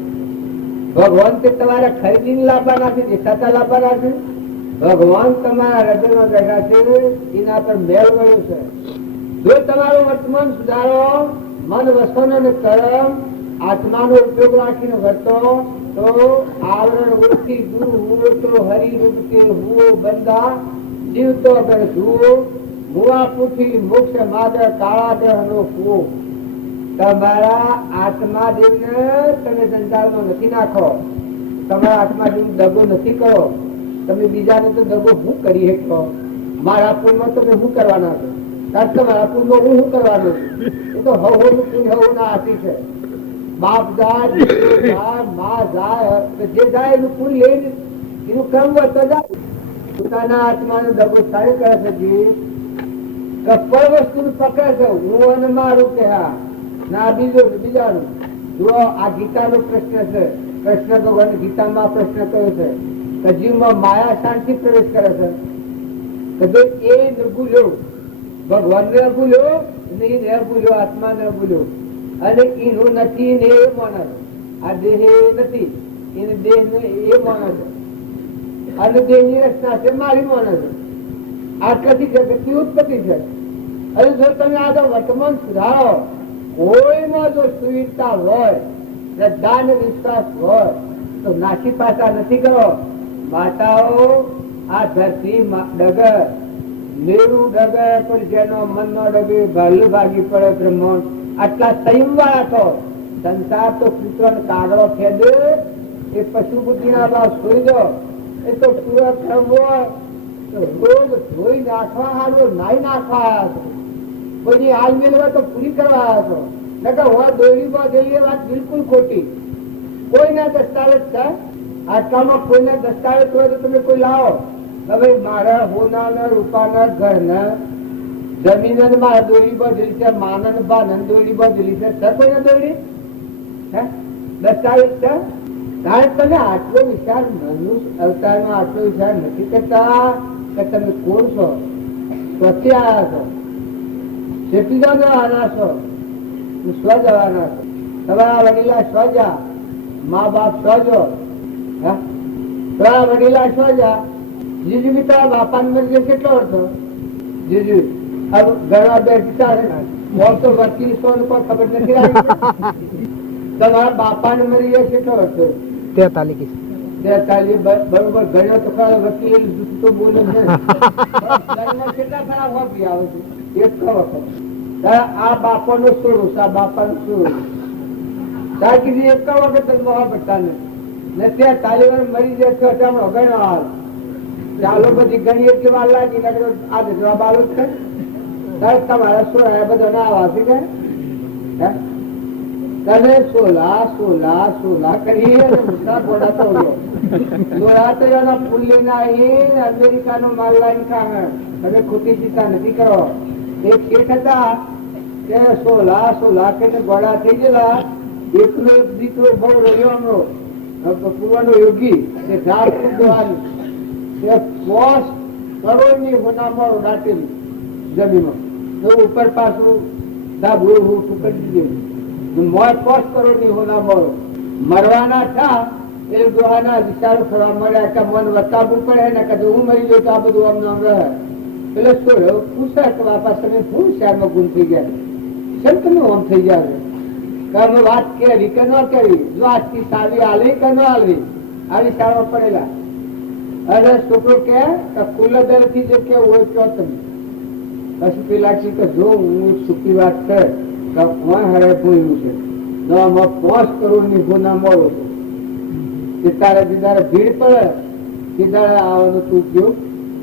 ભગવાન તે તમારે ખરીદીને લાવવાના છે દેખાતા લાવવાના છે ભગવાન તમારા હૃદયમાં બેઠા છે એના પર મેળ મળ્યો છે જો તમારો વર્તમાન સુધારો મન વસન અને કર્મ આત્માનો ઉપયોગ રાખીને વર્તો તો આવરણ વૃત્તિ દૂર હુઓ તો હરિરૂપ કે હુઓ બંધા જીવતો અગર જુઓ મુવા પૂઠી મોક્ષ માદર કાળા દેહ નો કુવો તમારા આત્માદેવને તમે સંસારમાં નથી નાખો તમારા આત્માદેવ દગો નથી કરો તમે બીજાને તો દગો હું કરી શકો મારા પૂરમાં તમે શું કરવાના છો કારણ તમારા પૂરમાં હું શું કરવાનું છું એ તો હવું ના આપી છે બાપ જાય મા જાય જે જાય એનું પૂરી લઈને એનું કર્મ તો જાય પોતાના આત્માનો દગો સારી કરે છે કપડ વસ્તુ પકડે છે હું અને મારું કે હા ના બીજાનું જુઓ આ ગીતાનો પ્રશ્ન છે કૃષ્ણ ભગવાન ગીતામાં પ્રશ્ન કર્યો છે કે જીવમાં માયા શાંતિ પ્રવેશ કરે છે કદે એ ન ભૂલ્યો ભગવાન ને ભૂલ્યો નહીં ને ભૂલ્યો આત્મા ને ભૂલ્યો અને એનું નથી ને એ માને આ દેહ નથી એને દેહ ને એ માને છે અને દેહ ની રચના છે મારી માને છે આટલાથી જગતની ઉત્પત્તિ છે અને જો તમે આગળ વર્તમાન સુધારો કોઈમાં જો સુવિધા હોય શ્રદ્ધા અને વિશ્વાસ હોય તો નાસી પાછા નથી કરો માતાઓ આ ધરતી ડગર લેવું ડગર પણ જેનો મન નો ડગે ભાલું ભાગી પડે બ્રહ્માંડ આટલા સંયમ વાળા છો સંસાર તો કૂતરો કાગડો ખેદે એ પશુ બુદ્ધિ ના ભાવ સુઈ દો એ તો સુરત કરવો રોગ ધોઈ નાખવા આવ્યો નાઈ નાખવા આવ્યા છો કોઈની હાલ મેળવા તો પૂરી કરવા આવ્યા છો નકર હોય દોરીમાં જઈએ વાત બિલકુલ ખોટી કોઈના દસ્તાવેજ છે આટલામાં કોઈના દસ્તાવેજ હોય તો તમે કોઈ લાવો હવે મારા હોના રૂપાના ઘરના જમીન મારા દોરી બદલી છે માનન બાનન દોરી બદલી છે સર કોઈને દોરી દસ્તાવેજ છે કારણ તમે આટલો વિચાર મનુષ્ય અવતારમાં આટલો વિચાર નથી કરતા કે તમે કોણ છો ક્યાંથી આવ્યા છો કેટલી જવાના છો સ્વ જવાના છો તમારા વડીલા સ્વ જા મા બાપ સ્વ જો તમારા વડીલા સ્વ જા જીજુ બી તારા બાપા ને મરી કેટલો અર્થ જીજુ ઘણા બે તો વકીલ કોઈ ખબર નથી આવી તમારા બાપા ને મરી ગયા કેટલો અર્થ 43 બરોબર ગણ્યો તો ખરા વકીલ તો બોલે છે કેટલા ખરાબ હોપી આવે છે એક વખત આ બાપો નું છોડું આ બાપા નું છોડું કીધી એક વખત મહાભટ્ટા ને ત્યાં તાલીબાન મરી જાય તો હમણાં ગણો હાલ ચાલો બધી ગણી એટલી વાર લાગી આજે જવાબ આલો છે તમારા છોડા બધા ના આવા છે તમે સોલા સોલા સોલા કરી અને મુદ્દા બોલાતો ગયો. સોલા તો એના ફૂલ લઈને આવીને અમેરિકાનો માલ લાવીને ખાવે. તમે ખોટી ચિંતા નથી કરો. એક શેઠ હતા તે સોલા સોલા કે ગોળા થઈ ગયેલા. એકલો એક દીકરો બહુ રહ્યો પૂર્વનો યોગી તે ઝાડ કૂદવાનું તે 5 કરોડની હોનામાં દાટેલી જમીનમાં તો ઉપર પાછું ધાબળું હું કરી દીધેલું. 5 કરોડની હોનામાં મરવાના થા એ દોહાના વિચારો થવા મળ્યા કે મન વતાવવું પડે ને કે હું મરી ગયો તો આ બધું આમ નામ રહે. એટલે શું પૂછે કે બાપા તમે શું શહેરમાં ગુમ થઈ ગયા કેમ તમે આમ થઈ ગયા તમે વાત કેવી કે ન કેવી જો આજથી સારી આલવી કે ન આલવી આવી શાળા પડેલા. અરે છોકરો કે ખુલ્લા દર થી જે કેવું હોય કયો તમે પછી પેલા કે જો હું એક સુખી વાત છે હરે ભૂલ્યું છે 5 કરોડની ગુના મળો છો તારે દીદારે ભીડ પડે દીદારે આવવાનો તું ગયો.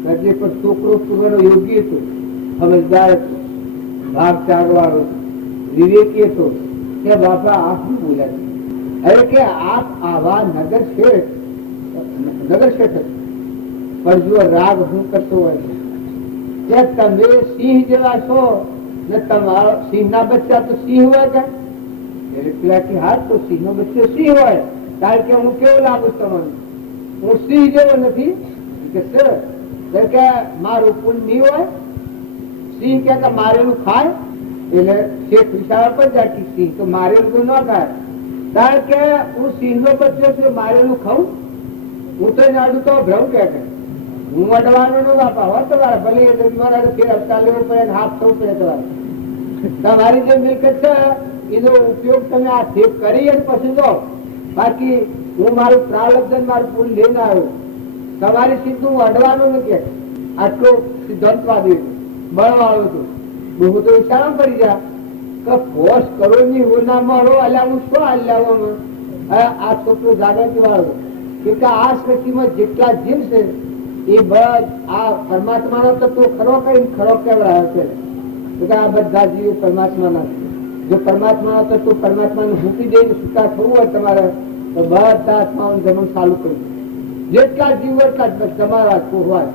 હજી પણ છોકરો પૂર્વનો યોગી હતો, સમજદાર હતો, ભાગ ચાલવાળો વિવેકી હતો કે બાપા આ શું બોલ્યા છે. અરે કે આપ આવા નગર શેઠ પણ જો રાગ હું કરતો હોય કે તમે સિંહ જેવા છો ને તમારો સિંહ ના બચ્ચા તો સિંહ હોય કે હા તો સિંહ નો બચ્ચો સિંહ હોય કારણ કે હું કેવું લાગુ તમને હું સિંહ જેવો નથી કે સર કે મારું પુન નહીં હોય. સિંહ કે મારેલું ખાય એટલે શેઠ વિચાર પર જાય સિંહ તો મારેલું ન ખાય કારણ કે હું સિંહ નો બચ્ચો છું મારેલું ખાઉં હું તો નાડું તો ભ્રમ કે હું અડવાનો નો બાપા હો તમારે ભલે ફેર હપ્તા લેવો પડે હાથ થવું પડે તમારી જે મિલકત છે એનો ઉપયોગ તમે આ સેવ કરી અને પછી દો. બાકી હું મારું પ્રારબ્ધ મારું પુલ લઈને આવ્યો તમારી સીધું હું અડવાનું નથી. આટલો સિદ્ધાંતવાદી બળવાળો હતો હું તો વિચારવા પડી ગયા કે 5 કરોડની હોના મળો અલ્યા હું શું અલ્યાવામાં આ છોકરો જાગૃતિ વાળો કે આ સૃષ્ટિમાં જેટલા જીવ છે એ આ પરમાત્માનો તત્વ ખરો કરીને ખરો કેવડાવે છે. આ બધા જીવો પરમાત્માના છે. જો પરમાત્માનો તત્વ પરમાત્માને મૂકી દઈને સુતા થવું હોય તમારે તો બધા આત્માઓનું જન્મ ચાલુ કર્યું જેટલા જીવ એટલા તમારા હોય.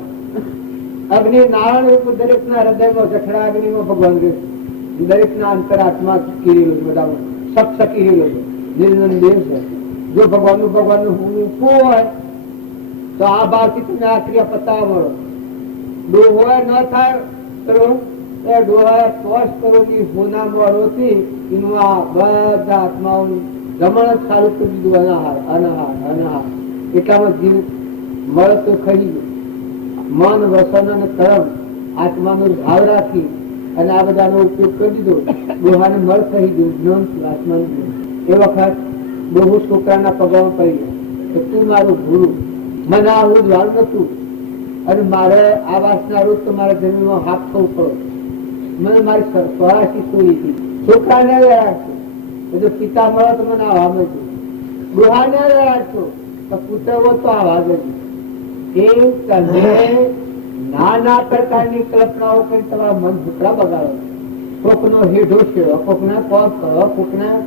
અગ્નિ નારાયણ રૂપ દરેક ના હૃદયમાં જઠરા અગ્નિમાં ભગવાન રહે દરેક ના અંતરાત્મા કિરેલો બધા સપ સકી નિર્નંદ દેવ છે. જો ભગવાનનું મૂકવું હોય તો આ ભાવથી તમે આ ક્રિયા પતાવો ડોહો ન થાય તો એ ડોહા 5 કરોડની હોના મળોથી એનું આ બધા આત્માઓ જમણ ચાલુ કરી દીધું અનાહાર એટલામાં જીવ મળે તો ખરી મન વસન અને કર્મ આત્માનો ભાવ રાખી અને આ બધાનો ઉપયોગ કરી દીધો ડોહાને મળ થઈ ગયું જ્ઞાન આત્માનું. એ વખત બહુ છોકરાના પગમાં પડી ગયા કે તું મારું ગુરુ મને આવું જ વાર નતું અને મારે આ વાસના રોજ તો મારા જમીનમાં હાથ થવું પડે મને મારી સ્વરાશી સોરી હતી. છોકરાને રાખશો બધું પિતા મળે તો મને આવા મળજો ડોહાને રાખશો તો પુત્ર તો આવા જજો. એ તમે નાના પ્રકારની કલ્પનાઓ કરી તમારા મન ભૂતરા બગાડો. કોકનો હેઢો છેડો, કોકના પગ કરો, કોકના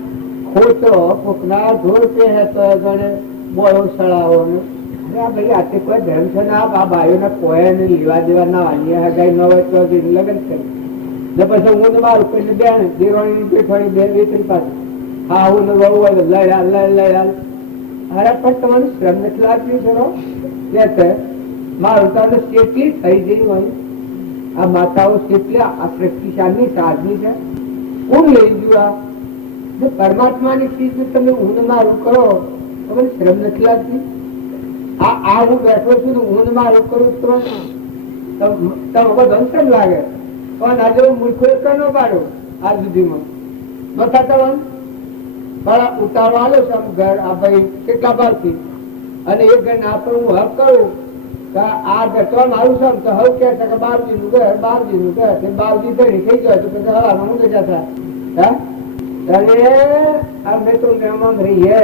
ખોટો, કોકના ઢોર પહેરતો ગણે બોળો સળાવો ને ભાઈ આતે કોઈ ધર્મ છે ને આ ભાઈઓને કોઈ લેવા દેવા ના અન્ય હગાઈ ન હોય તો લગ્ન કરી ને પછી હું ને મારું કોઈ બેન દેવાણી પેઠવાણી બેન વેચી પાસે હા હું ને બહુ હોય લડ્યા. અરે પણ તમારું શ્રમ નથી લાગતું કરો કે મારું તો કેટલી થઈ ગઈ હોય આ માતાઓ કેટલી આ શક્તિશાળી સાધની છે કોણ લઈ ગયું આ પરમાત્માની ચીજ તમે ઊંઘ મારું કરો તમને શ્રમ નથી લાગતી. આ હું બેઠો છું ઊંઘ મારું કરું તો બધો શ્રમ લાગે પણ આજે મૂર્ખો ન પાડો આ સુધીમાં નથા કરવાનું પણ ઉતારો આવ્યો છે ઘર આ ભાઈ કેટલા બારથી અને એક ઘર ના પણ હું હક કરું આ ઘટવા મારું છે તો હવે કે છે કે બારજીનું ઘર છે બારજી ધણી થઈ જાય તો પછી હવામાં હું જતા હતા અમે તો મહેમાન રહીએ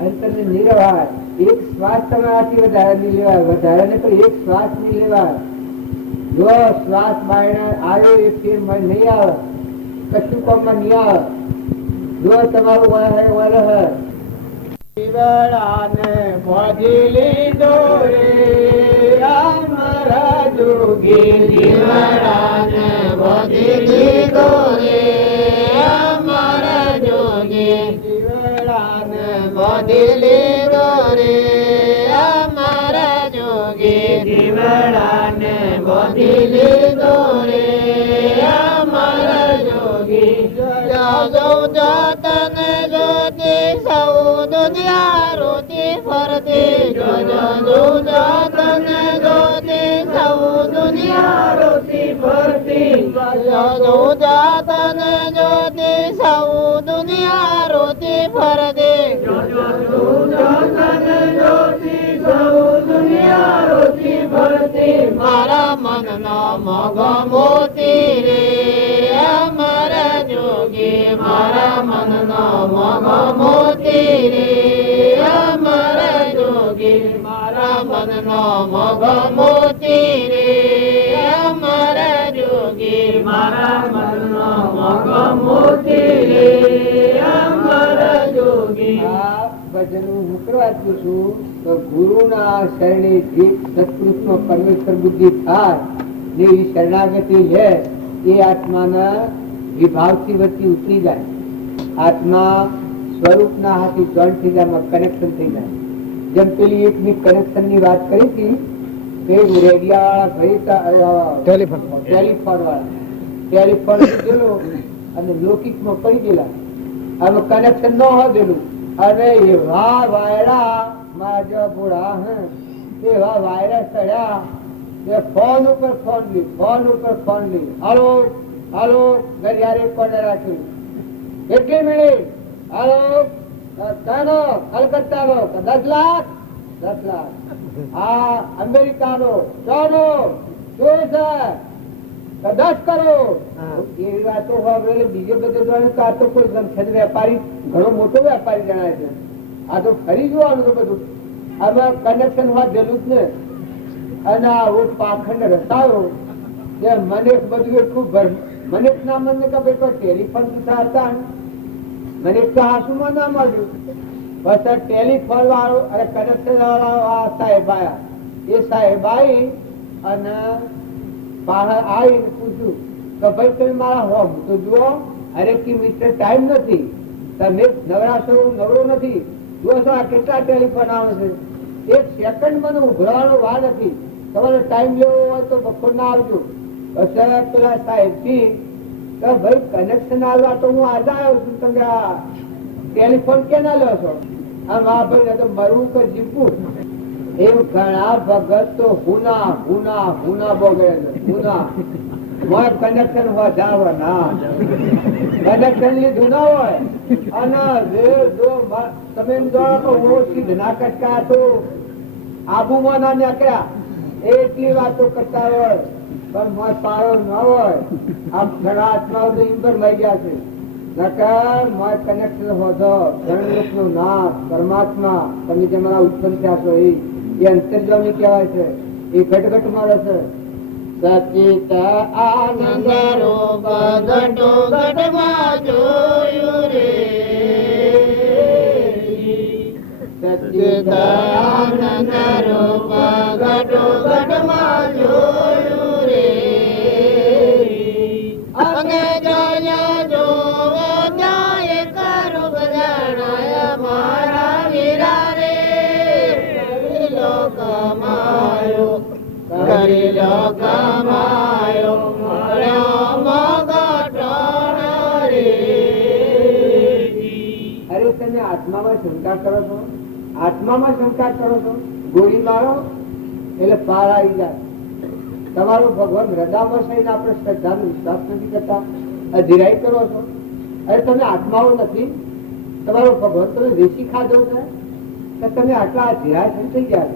અને તમને નિર્વાહ એક શ્વાસ તમારાથી વધારે નહીં લેવાય વધારે ને તો એક શ્વાસ નહીં લેવાય. જો શ્વાસ બાયણે આવ્યો એક નહીં આવે કશું કામમાં નહીં આવે. જો તમારું વર હે જીવડાને મોજી લીધો રે અમારા જોગી જીવડાને મોજી લીધો રે અમારા જોગી જીવડાને મોજી લીધો રે અમારા જોગી જીવડાને મોજી લીધો રે અમારા જોગી તને જોતી સૌ દુનિયા રોતી ફરતી તને જોતી સૌ દુનિયા રોતી ફરતી તને જોતી સૌ દુનિયા રોતી ફરતી તને જોતી સૌ દુનિયા રોતી ફરતી મારા મનનો મોગો મોતી રે અમારા જોગી મારા મનનો મોગો મોતી રે અમારા જોગી મારા મનનો મોગો મોતી રે અમારા જોગી મારા મનનો મોગો મોતી રે અમારા જોગી આ ભજન હું વાંચું છું તો ગુરુના શરણે જે સત્પુરુષનો પરમેશ્વર બુદ્ધિ થાય ને એ શરણાગતિ લે એ આત્માના વિભાવથી વચ્ચે ઉતરી જાય આત્મા સ્વરૂપના હાથી જોઈન્ટ થઈ જાય કનેક્શન થઈ જાય જેમ પેલી એકની કનેક્શન ની વાત કરી હતી કે રેડિયા ભાઈ ટેલિફોન વાળા ટેલિફોન લીધેલો અને લૌકિક માં પડી ગયેલા હવે કનેક્શન ન હોદેલું અને એવા વાયરા મારા બુડા એવા વાયરા ચડ્યા કે ફોન ઉપર ફોન લી હાલો હાલો ઘડિયારે કોને રાખ્યું કેટલી મિનિટ હાલો તાનો કલકત્તાનો 10 લાખ આ અમેરિકાનો 10 કરોડ એવી વાતો હોય બીજે બધે આ તો કોઈ ગમશે વેપારી ઘણો મોટો વેપારી જણાય છે આ તો ફરી જોવાનું તો બધું હવે કનેક્શન હોવા જેલું જ ને અને આવું પાખંડ રસાયો કે મને બધું એટલું મને ના મને કે ભાઈ ટેલિફોન હતા મને તો હાથમાં ના મળ્યું બસ ટેલિફોન વાળો અને કનેક્શન વાળા સાહેબ આયા એ સાહેબ આવી અને બહાર આવીને પૂછ્યું કે ભાઈ તમે મારા હોમ તો જુઓ અરે કે મિસ્ટર ટાઈમ નથી તમે નવરો નથી જુઓ છો આ કેટલા ટેલિફોન આવે છે 1 સેકન્ડ મને ઉભરાવાનો વાર નથી તમારો ટાઈમ લેવો હોય તો બપોર ના આવજો બસ પેલા સાહેબ થી ભાઈ કનેક્શન આવવા તો હું આજે આવ્યો છું તમે આ ટેલિફોન કેના લો છો આમ આ ભાઈ તો મરવું કે જીવવું એમ ઘણા ભગત તો હુના બોગે હુના કનેક્શન વધાવ ના કનેક્શન લીધું ના હોય અને તમે સીધ ના કટકા તો આબુમાં ના નીકળ્યા એટલી વાતો કરતા હોય પણ મત પાયો ન હોય આમ ઘણા આત્માઓ તો એમ પણ લઈ ગયા છે નકર મત કનેક્શન હોતો ધર્મનું નાશ પરમાત્મા તમે જેમાં ઉત્પન્ન થયા છો એ અંતર્જામી કહેવાય છે એ ઘટઘટ મળે છે સચિત આનંદ રૂપ ઘટો ઘટમાં જોયું રે સચિત આનંદ રૂપ ઘટો ઘટમાં જોયું રે અને જોયા જોવો જાય કરું બજાણાય મારા વીરા રે કમાયો કરી લો કમાયો મળ્યો મગટણ રે અરે તમે આત્મામાં શંકા કરો છો ગોળી મારો એટલે પાર આવી જાય તમારો ભગવાન હૃદયમાં થઈને આપણે શ્રદ્ધાનો વિશ્વાસ નથી કરતા અધીરાઈ કરો છો અરે તમે આત્માઓ નથી તમારો ભગવાન તમે દેશી ખાધો છે કે તમે આટલા અધીરાય થઈ ગયા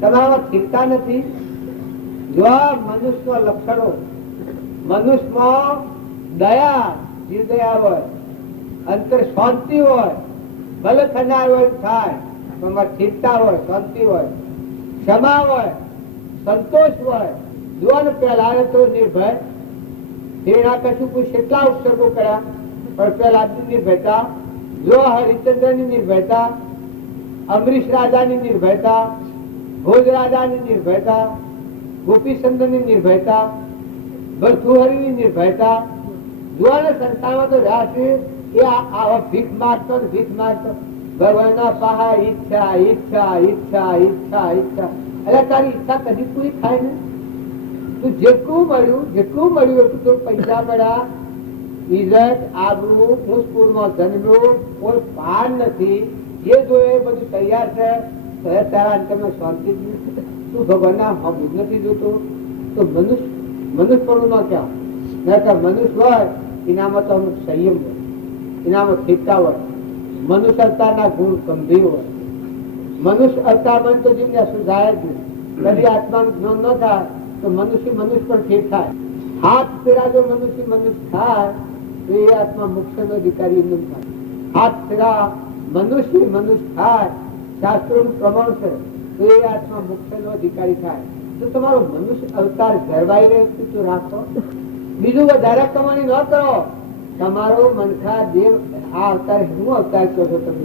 તમારામાં સ્થિરતા નથી જો મનુષ્ય લક્ષણો મનુષ્યમાં દયા જીવ દયા હોય અંતર શાંતિ હોય ભલે થનાર હોય થાય પણ સ્થિરતા હોય શાંતિ હોય ક્ષમા હોય સંતોષ હોય જોવાનું પહેલા તો નિર્ભય એના કશું કોઈ કેટલા ઉત્સર્ગો કર્યા પણ પ્રહલાદની નિર્ભયતા, જો હરિશ્ચંદ્રની નિર્ભયતા, અમરીશ રાજાની નિર્ભયતા, ભોજ રાજાની નિર્ભયતા, ગોપીચંદ્રની નિર્ભયતા, ભર્તૃહરિની નિર્ભયતા, જોવાને સંસારમાં તો રાશે એ આવા ભીખ માંગતો ભગવાનના પહાડ ઈચ્છા ઈચ્છા ઈચ્છા ઈચ્છા ઈચ્છા. એટલે તારી ઈચ્છા કદી પૂરી થાય ને? તું જેટલું મળ્યું એટલું તો પૈસા મળ્યા, ઇજ્જત, આબરૂ, મુસ્કુરમાં જન્મ્યું, કોઈ પાર નથી, જે જોઈએ બધું તૈયાર છે, તારા અંતરમાં શાંતિ જ નથી. તું ભગવાનના હમ નથી જોતો તો મનુષ્ય પણ ક્યાં? મનુષ્ય હોય એનામાં તો અમુક સંયમ હોય, એનામાં ઠીકા હોય, મનુષ્ય અવતારના ગુણ ગંભીર હોય. મનુષ્ય અવતારમાં તો જીવને સુધાય જ નહીં. કદી આત્માનું જ્ઞાન ન થાય તો મનુષ્ય પણ ઠીક થાય. હાથ ફેરા જો મનુષ્ય થાય તો એ આત્મા મોક્ષનો અધિકારી નહીં થાય. હાથ ફેરા મનુષ્ય થાય, શાસ્ત્રોનું પ્રમાણ છે, તો એ આત્મા મોક્ષનો અધિકારી થાય. તો તમારો મનુષ્ય અવતાર જળવાઈ રહે તો રાખો. બીજું વધારે કમાણી ન કરો. તમારો મનખા દેવ આ અવતાર શું અવતાર કહો છો તમે?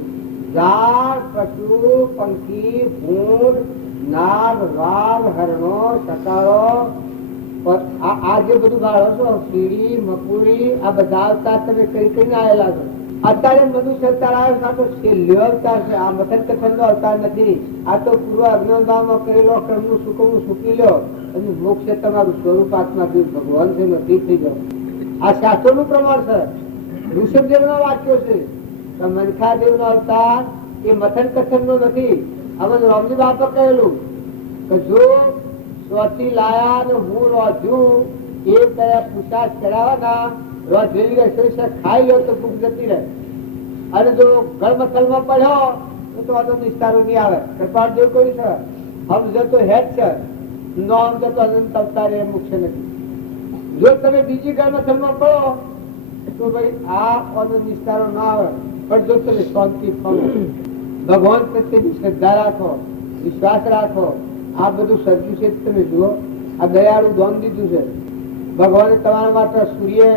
ઝાડ, પશુ, પંખી, ભૂંડ, નાગ, વાઘ, હરણો, સકાળો, આ જે બધું ગાળો છો, કીડી, મકુડી, આ બધા અવતાર તમે કરીને આવેલા છો. અત્યારે મનુષ્ય અવતાર આવ્યો તો છેલ્લો અવતાર છે. આ મથન કથન નો અવતાર નથી. આ તો પૂર્વ અજ્ઞાનભાવમાં કરેલો કર્મનું સુકમનું સુકી લો અને મોક્ષ તમારું સ્વરૂપ આત્મા ભગવાન છે નથી થઈ જાવ. આ શાસ્ત્રોનું પ્રમાણ છે. ઋષભદેવ ના વાક્યો છે. મનખાદેવ નો અવતાર એ મથન કથન નો નથી. આમાં રામજી બાપા કહેલું કે જો સ્વથી લાયા ને હું રોધ્યું એ કયા પુરુષાર્થ કરાવવાના, રોધેલી રસોઈ ખાઈ લો તો ભૂખ જતી રહે. અને જો ગળમથલમાં પડ્યો તો આ તો નિસ્તારો નહીં આવે. કૃપાળ જેવું કોઈ છે હમ જતો હેજ છે, નો હમ જતો અનંત અવતારે મોક્ષ નથી. જો તમે બીજી ગળમથલમાં પડો તો ભાઈ આ નિસ્તારો ના આવે. પણ જો તમે શાંતિ પામો, ભગવાન પ્રત્યેની શ્રદ્ધા રાખો, વિશ્વાસ રાખો, આ બધું સર્જ્યું છે તમે જુઓ. આ દયાળુ દાન દીધું છે ભગવાને તમારા માટે. સૂર્ય,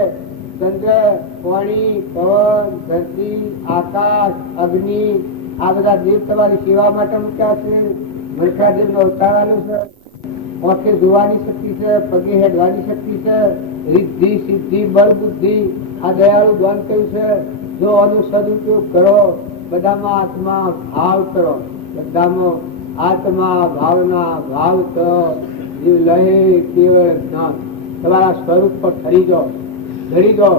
ચંદ્ર, પાણી, પવન, ધરતી, આકાશ, અગ્નિ આ બધા દેવ તમારી સેવા માટે મૂક્યા છે. મનખાદેવ નો અવતાર આવેલો છે. આંખે જોવાની શક્તિ છે, પગે હેડવાની શક્તિ છે, રિદ્ધિ, સિદ્ધિ, બળ, બુદ્ધિ આ દયાળુ દાન કહ્યું છે. જો આનો સદુપયોગ કરો, બધામાં આત્મા ભાવ કરો, બધામાં આત્મા ભાવના ભાવ કરો, લય કેવળ જ્ઞાન તમારા સ્વરૂપ પર ઠરી જાઓ, ધરી જાઓ,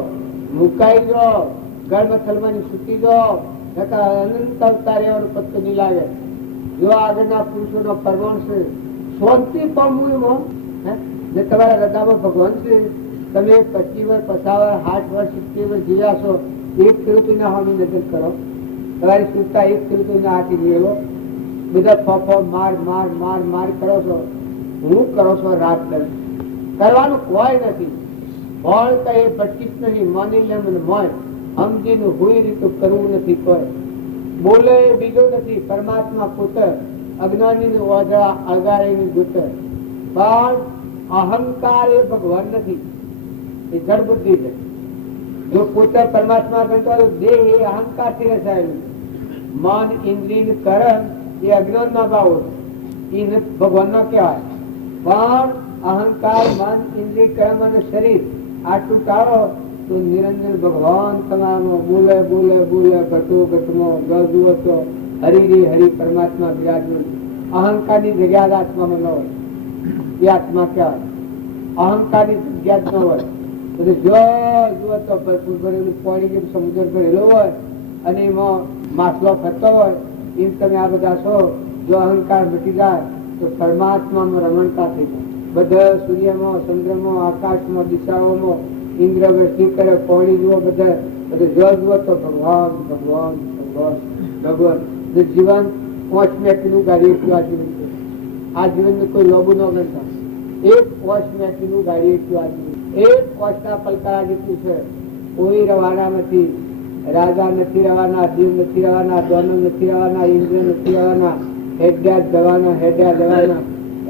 મુકાઈ જાઓ, ગર્ભથલમાં સૂકી જાઓ. અનંત અવતાર એવાનો પત્તો નહીં લાગે. જો આગળના પુરુષોનો પ્રમાણ છે શાંતિ પામવું એમાં ને તમારા હૃદયમાં ભગવાન છે. તમે 25 વર્ષ, 50 વર્ષ, 60 વર્ષ, 70 વર્ષ જીવ્યા છો, એક ખેડૂતોના હામી નજર કરો. તમારી સુરતા એક ખેડૂતોના હાથી જીવેલો. બધા ફોફો માર માર માર માર કરો છો. હું કરો છો રાત દર કરવાનું કોઈ નથી. ફળ કઈ ભટકીશ નહીં. માની લે મને મોય સમજીને હોય રીતું કરવું નથી. કોઈ બોલે બીજો નથી. પરમાત્મા પોતે અજ્ઞાની ઓઝા અગારીની ગુત. પણ અહંકાર એ ભગવાન નથી, એ જડ બુદ્ધિ છે. જો પોતે પરમાત્મા ગણતો દેહ એ અહંકાર થી રચાયેલું. મન, ઇન્દ્રિય, કર્મ એ અજ્ઞાન ના ભાવો એ ભગવાન નો કહેવાય. પણ અહંકાર, મન, ઇન્દ્રિય, કર્મ અને શરીર આટલું ટાળો તો નિરંજન ભગવાન તમારામાં બોલે બોલે બોલે ઘટો ઘટમો ગજુવતો હરિ હરિ પરમાત્મા બિરાજમાન. અહંકાર ની જગ્યા આત્મામાં ન હોય. એ આત્મા કહેવાય. અહંકાર ની જગ્યા જ ન હોય. જો તો ભરપૂર ભરેલું પાણી જેમ સમુદ્ર ભરેલો હોય અને એમાં માછલો ફરતો હોય એમ તમે આ બધા છો. જો અહંકાર મટી જાય તો પરમાત્મામાં રમણતા થઈ જાય. બધા સૂર્યમાં, ચંદ્રમાં, આકાશમાં, દિશાઓમાં ઇન્દ્ર વૃષ્ટિ કરે, પાણી જુઓ, બધા જો જુઓ તો ભગવાન ભગવાન ભગવાન ભગવાન. જીવન 5 મિનિટનું ગાડી એટલું આ જીવન છે. આ જીવન કોઈ લોબુ ન ગણતા. 5 મિનિટનું ગાડી એટલું આ જીવન. 5 પલકારા જેટલું છે. કોઈ રવાના નથી. રાજા નથી રવાના, દેવ નથી રવાના, દાનવ નથી રવાના, ઇન્દ્ર નથી રવાના. હેડ્યા જવાના, હેડ્યા જવાના.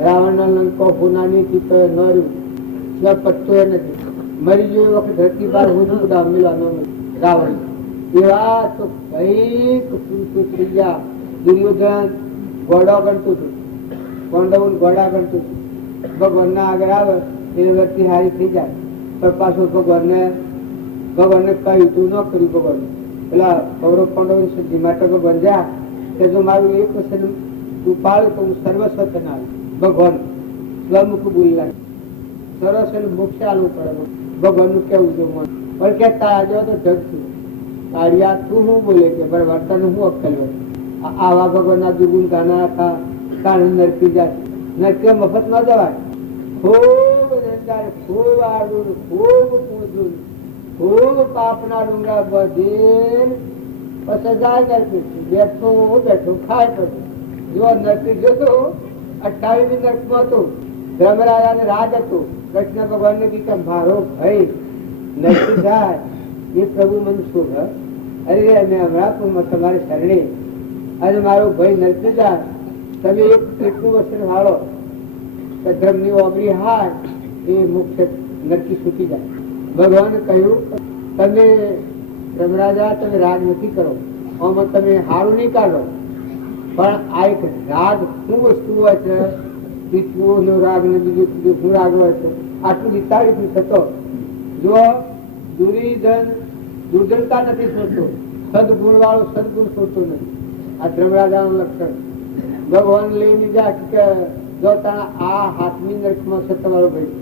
રાવણ ના લંકો હોનાની ચિત્ર ન રહ્યું. પત્તો એ નથી. મરી ગયો વખત ધરતી બાર હું જ બધા મેલા ન મળ્યું. રાવણ એવા તો કઈક પુરુષો થઈ ગયા. દુર્યોધન ઘોડો ગણતું હતું, પાંડવો ઘોડા ગણતું હતું. ભગવાનના આગળ આવે એ વ્યક્તિ હારી થઈ જાય, પણ પાછું ભગવાનને કહ્યું તું ન કર્યું. ભગવાન પેલા કૌરવ પાંડવ સુધી માટે ભગવાન જા કે જો મારું એક વચન તું પાડે તો હું સર્વસ્વ તને આવું. ભગવાન સ્વમુખ બોલ્યા સરસ એને મોક્ષ આલવું પડે. ભગવાન નું કેવું છે મન પણ કે તાજો તો જગ છું તાળિયા તું શું બોલે કે વર્તન હું અક્કલ હોય. આવા ભગવાનના દુર્ગુણ ગાના હતા કારણ નરકી જાય. નરકી મફત ન જવાય. ખૂબ નિંદાને, ખૂબ આડું, ખૂબ પૂજું, ખૂબ પાપના ડુંગરા બધે પછી જાય નરકી. બેઠો બેઠો ખાય પછી જો નરકી જોતો 28 નરકમાં હતું. ધર્મરાજાને રાજ હતું. કૃષ્ણ ભગવાન ને કે મારો ભાઈ નરકી જાય એ પ્રભુ મને શોધ. અરે અમે હમણાં તમારી શરણે અને મારો ભાઈ નરકી જાય તમે એક એટલું વસ્ત્ર વાળો ધર્મની ઓગરી હાર એ મુખ્ય નરકી છૂટી જાય. ભગવાને કહ્યું તમે ધર્મરાજા તમે રાગ નથી કરો, આમાં તમે હારું નહીં કાઢો, પણ આ એક રાગ શું વસ્તુ હોય છે, પિતૃનો રાગ ને બીજું શું રાગ હોય છે, આટલું વિસ્તારિત થતો. જો દુર્જનતા નથી સોચતો, સદગુણ વાળો સદગુણ સોચતો નથી. આ ધર્મરાજાનું લક્ષણ. ભગવાન લઈને જા કે જો આ હાથની નરકમાં છે તમારો ભાઈ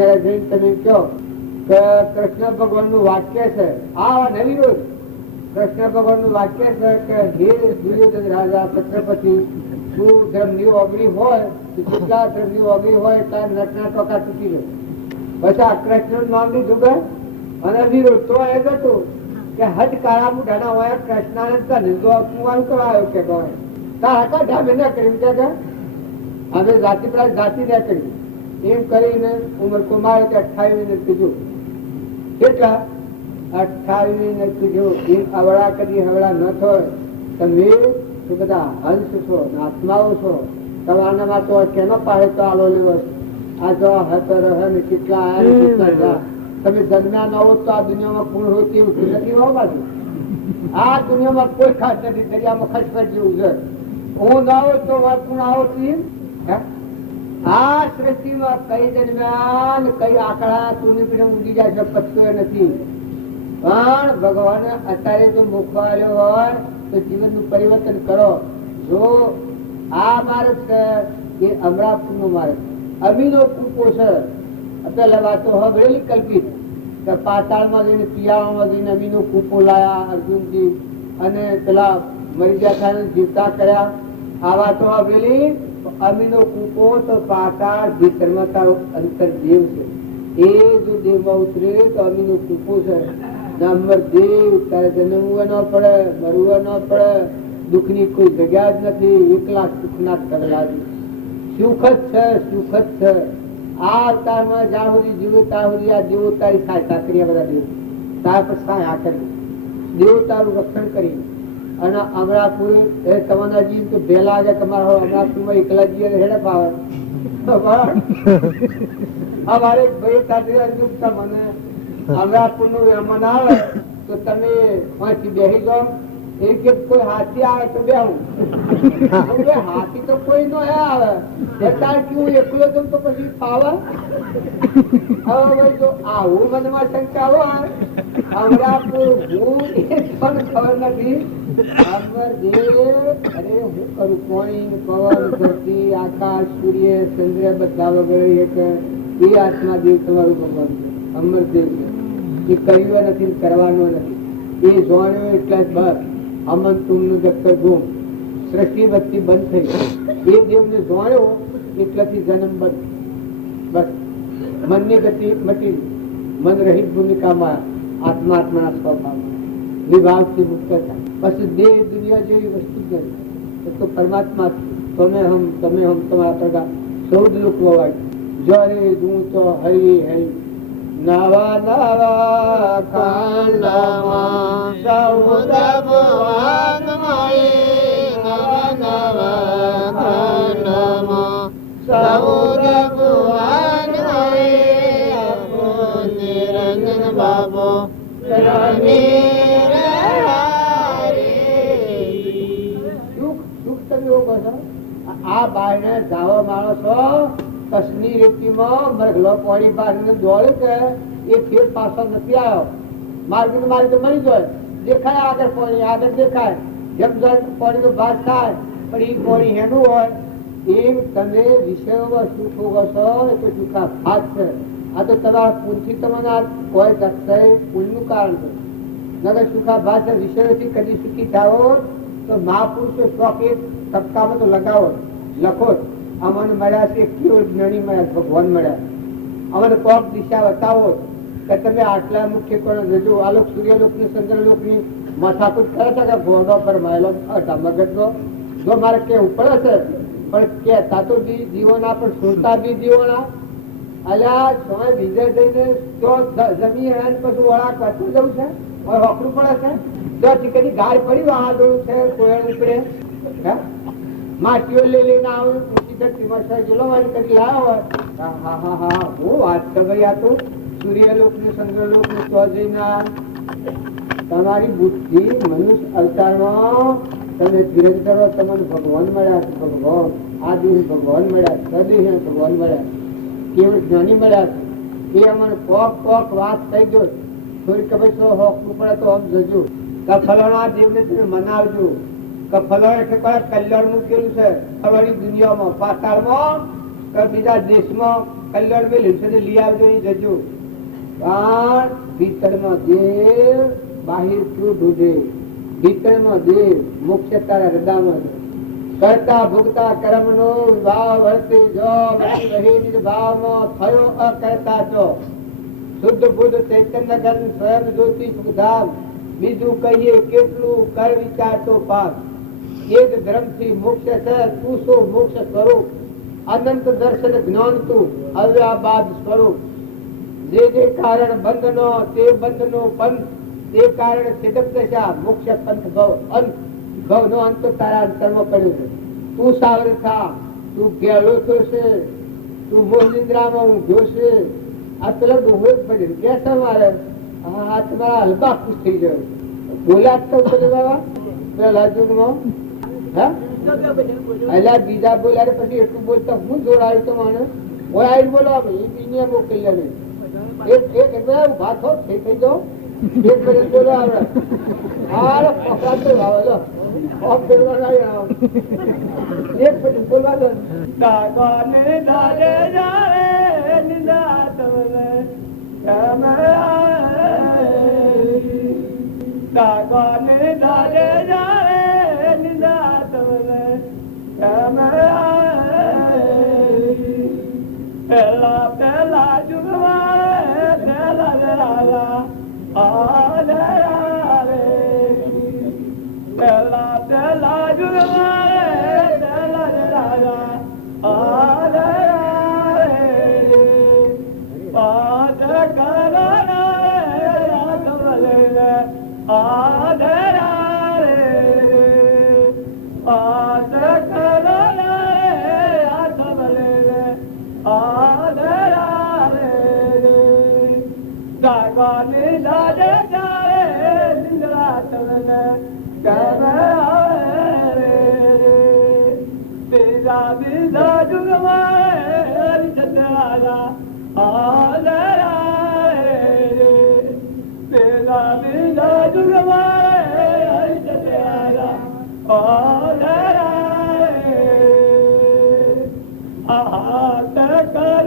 એ જઈને તમે કહો કે કૃષ્ણ ભગવાન નું વાક્ય છે. આ નવી રોજ કૃષ્ણ ભગવાન નું વાક્ય છે કે હે દુર્યોધન રાજા છત્રપતિ તું ધર્મની ઓગળી હોય જેટલા ધર્મની ઓગળી હોય એટલા નટના ટોકા તૂટી જાય. પછી આ કૃષ્ણ નામ લીધું ગયું અને વિરોધ તો એ જ હતું કે હદ કાળા મુઢાના હોય કૃષ્ણાનંદ હું કરાયો કે તારા કા ઢાબે ના કરી કે અમે જાતિ પેલા જાતિ ના કરી એમ કરીને ઉમર કુમાર કે 28 ને કીધું કેટલા 28 ને કીધું એમ અવળા કરી હવળા ન થાય. તમે બધા હંસ છો આત્માઓ છો, તમારામાં તો કેનો પાડે તો આલો લેવો. આ જો હતર હન કેટલા આયા તમે જન્મ્યા ન હો તો આ દુનિયામાં પૂર્ણ હોય તેવું નથી હો. બાજુ આ દુનિયામાં કોઈ ખાસ નથી, દરિયામાં ખસફર જેવું છે. હું ના હોય તો પૂર્ણ આવો છું. આ સૃષ્ટિમાં કઈ દરમિયાન કઈ આંકડા તું ઉડી જાય છે પત્તો નથી. પણ ભગવાન અત્યારે જો મોકવાયો હોય તો જીવનનું પરિવર્તન કરો. જો આ માર્ગ છે એ અમરાપુર નો માર્ગ, અમીનો કૂપો છે. પેલા વાતો હવેલી કલ્પિત કે પાતાળમાં જઈને પિયાળામાં જઈને અમીનો કૂપો લાયા અર્જુનજી અને પેલા મરી ગયા જીવતા કર્યા. આ વાતો હવેલી અમીનો કૂપો તો પાતાળ ભીતરમાં તારો અંતર દેવ છે. એ જો દેવમાં ઉતરે તો અમીનો કૂપો છે. અમર દેવ તારે જન્મવું ન પડે, મરવું ન પડે, દુઃખ ની કોઈ જગ્યા જ નથી. એકલા સુખના કરેલા સુખ જ છે, સુખ જ છે. આ અવતારમાં જ્યાં સુધી જીવો ત્યાં સુધી આ દેવો તારી સહાયતા કરી. બધા દેવ તાર પર સહાય કરી, દેવ તારું રક્ષણ કરી. અને અમરાપુર તમારા જીવ તો બે લાગે તમારો અમરાપુરમાં એકલા જીવે હેડપ આવે. અમારે ભાઈ સાથે મને અમરાપુર નું મહેમાન આવે તો તમે અહીંથી બેસી જાઓ. એ કે કોઈ હાથી આવે તો બેહું. હાથી તો કોઈ નો આવે તાર કેવું એકલો જમ તો પછી ફાવે. હવે જો આવું મનમાં શંકા હોય અમરાપુર હું એ પણ ખબર નથી. અરે હું કરું પાણી પવન ધરતી આકાશ સૂર્ય ચંદ્ર બધા વગેરે એ આત્મા દેવ તમારું ભગવાન છે, અમર દેવ છે. એ કર્યું નથી કરવાનો નથી. એ જોણ્યો એટલે જ બસ અમન તુમનું દફતર ગુમ સૃષ્ટિ વચ્ચે બંધ થઈ. એ દેવને જોણ્યો એટલાથી જન્મ બંધ. બસ મનની ગતિ મટી, મન રહિત ભૂમિકામાં આત્મા આત્માના સ્વભાવમાં વિભાગથી મુક્ત થાય. પછી દેહ દુનિયા જેવી વસ્તુ જ નથી. તો પરમાત્મા તમે હમ તમારા પ્રગા સૌદ લોકો હોય. જરે દું તો હરી હરી નવા નવા ખંડમાં સૌદ ભગવાન નવા નવા ખંડમાં સૌદ ભગવાન નિરંજન બાબો સુખ તમે એવું કહો છો આ બાયને જાવો માણસો કચ્છની રેતીમાં મરઘલો પાણી બારને દોડે છે એ ફેર પાછો નથી આવ્યો માર્ગ મારી તો મરી જાય દેખાય આગળ પાણી દેખાય જેમ જેમ પાણીનો ભાર થાય પણ એ પાણી હેનું હોય એમ તમે વિષયોમાં સુખ ભોગવો છો એ તો સુખા ભાત છે આ તો તમારા પુણ્યથી તમને આ કોઈ જશે પુણ્યનું કારણ છે નગર સુખા ભાત છે વિષયોથી કદી સુખી થાવો તો મહાપુરુષો શોખ એક સપ્તાહમાં તો લગાવો લખો અમને મળ્યા છે કેવળ જ્ઞાની મળ્યા ભગવાન મળ્યા અમને કોક દિશા બતાવો કે તમે આટલા મુખ્ય કોણ રજો આલોક સૂર્યલોકની ચંદ્રલોકની માથાકૂટ કરે છે કે ઘોડો પર માયલો મગજનો જો મારે કેવું પડે છે પણ કહેતા તો બી જીવોના પણ સુનતા બી જીવોના અલ્યા સમય બીજે જઈને તો જમીન હેરાન પછી વળાક વાંચવું જવું છે હોકરું પડે છે તો ચીકની ગાય પડી વાહાડું છે કોઈ ઉપડે માટીઓ લઈ લઈને આવું ઊંચી ધરતીમાં જલોવાની કરી લાવ્યો હોય હા હા હા હું વાત છે ભાઈ આ તો સૂર્યલોકનું ચંદ્રલોકનું ચોજના તમારી બુદ્ધિ મનુષ્ય અવતારમાં તમે ધીરજ કરો તમને ભગવાન મળ્યા છે ભગવાન આ દિવસ ભગવાન મળ્યા સદી ભગવાન મળ્યા કેવળ જ્ઞાની મળ્યા છે એ અમને કોક વાત થઈ ગયો થોડી કભાઈ સો હોકવું પડે તો આમ જજો કે ફલાણા દેવને તમે મનાવજો કે ફલાણા એટલે કયા કલ્યાણ મૂકેલું છે ફલાણી દુનિયામાં પાતાળમાં કે બીજા દેશમાં કલ્યાણ મેળ્યું છે લઈ આવજો એ જજો પણ ભીતરમાં દેવ બાહિર શું ઢૂંઢે ભીતરમાં દેવ મોક્ષ તારા હૃદયમાં કરતા ભોગતા કર્મનો ભાવ વર્તે જો રહી ભાવમાં થયો અકર્તા જો શુદ્ધ બુદ્ધ ચૈતન્ય ઘન સ્વયં જ્યોતિ સુખધામ બીજું કહીએ કેટલું કર વિચાર તો પાસ એ જ ધર્મથી મોક્ષ છે તું શું મોક્ષ સ્વરૂપ અનંત દર્શન જ્ઞાન તું અવ્યાબાદ સ્વરૂપ જે કારણ બંધનો તે બંધનો પંથ તે કારણ સિદ્ધ દશા મોક્ષ પંથ ભવ અંત ભવ નો અંત તારા અંતરમાં પડ્યો છે તું સાવર થા તું ગેલો છે તું મોહિન્દ્રામાં ઊંઘ્યો છે આ પેલા ડોહો જ પડે કે તમારે આ તમારા હલકા ખુશ થઈ ગયો બોલ્યા તો બધે બાબા પેલા યુગમાં હા અલ્યા બીજા બોલ્યા પછી એટલું બોલતા હું જોડાયું તો મને બોલાવી બોલો એ બીને મોકલી લે એક ઉભા થો થઈ જાઓ એક મિનિટ બોલો આવડે હાલો પકડાતો આવે લો ઓફ ફેરવા એક મિનિટ બોલવા દો દાગોને દાડે જાવે નિદા તવલે દાગોને દાડે જાવે નિદા તવલે પેલા પેલા જુગવાળે પેલા જરાલા આલે પેલા પેલા જુગવાળે પેલા જરાલા આલે પાદ કરના રાગવલે આલે પાદ કરના દાગોને દાડે જાવે નિંદ્રા તવલે કરે તેરા બીજા જુગવાળે હરિચંદ્રાલા આલે તેરા બીજા જુગવાળે હરિચંદ્રાલા આલે આહાત કરો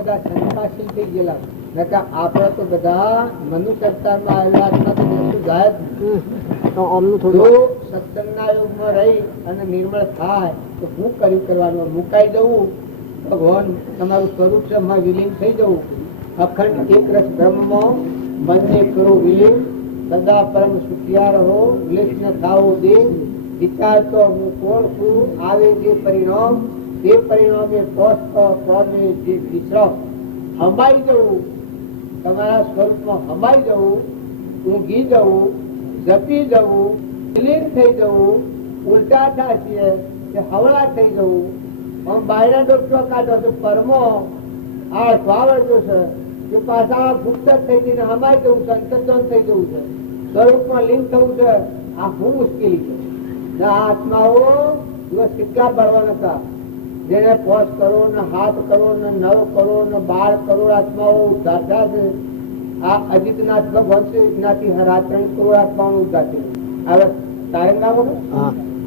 બધા સંસ્થાશીલ થઈ ગયેલા. આપડે તો બધા મનુષ્ય અવતારમાં આવેલા આત્મા તો દેશું જાય જ. જો સત્સંગના યોગમાં રહી અને નિર્મળ થાય તો હું કર્યું કરવાનું મુકાઈ જવું, ભગવાન તમારું સ્વરૂપ છે એમાં વિલીન થઈ જવું, અખંડ એક રસ બ્રહ્મમાં મનને કરો વિલીન, સદા પરમ સુખિયા રહો, વિલેશ ન થાવો દે, વિચાર તો હું કોણ છું, આવે જે પરિણામ તે પરિણામે પોષને જે વિશ્રામ, હંબાઈ જવું, તમારા સ્વરૂપમાં હંબાઈ જવું, ઊંઘી જવું, જપી જવું, વિલીન થઈ જવું, ઉલટા થશે કે હવળા થઈ જવું. આમ બહારના ડોક્ટરો કાઢો તો પરમો આ સ્વાવડજો છે કે પાછા ગુપ્ત થઈ જઈને હમાઈ જવું છે, અંતર્ધન થઈ જવું છે, સ્વરૂપમાં લીન થવું છે. આ શું મુશ્કેલી છે. આ આત્માઓ કેટલા બળવાન હતા, જેને 5 કરોડ ને 7 કરોડ ને 9 કરોડ ને 12 કરોડ આત્માઓ ઉદ્ધાર થયા છે. આ અજીતનાથ ભગવાન છે એનાથી 3.5 કરોડ આત્માઓ ઉદ્ધાર થયો. હવે તારંગા વગર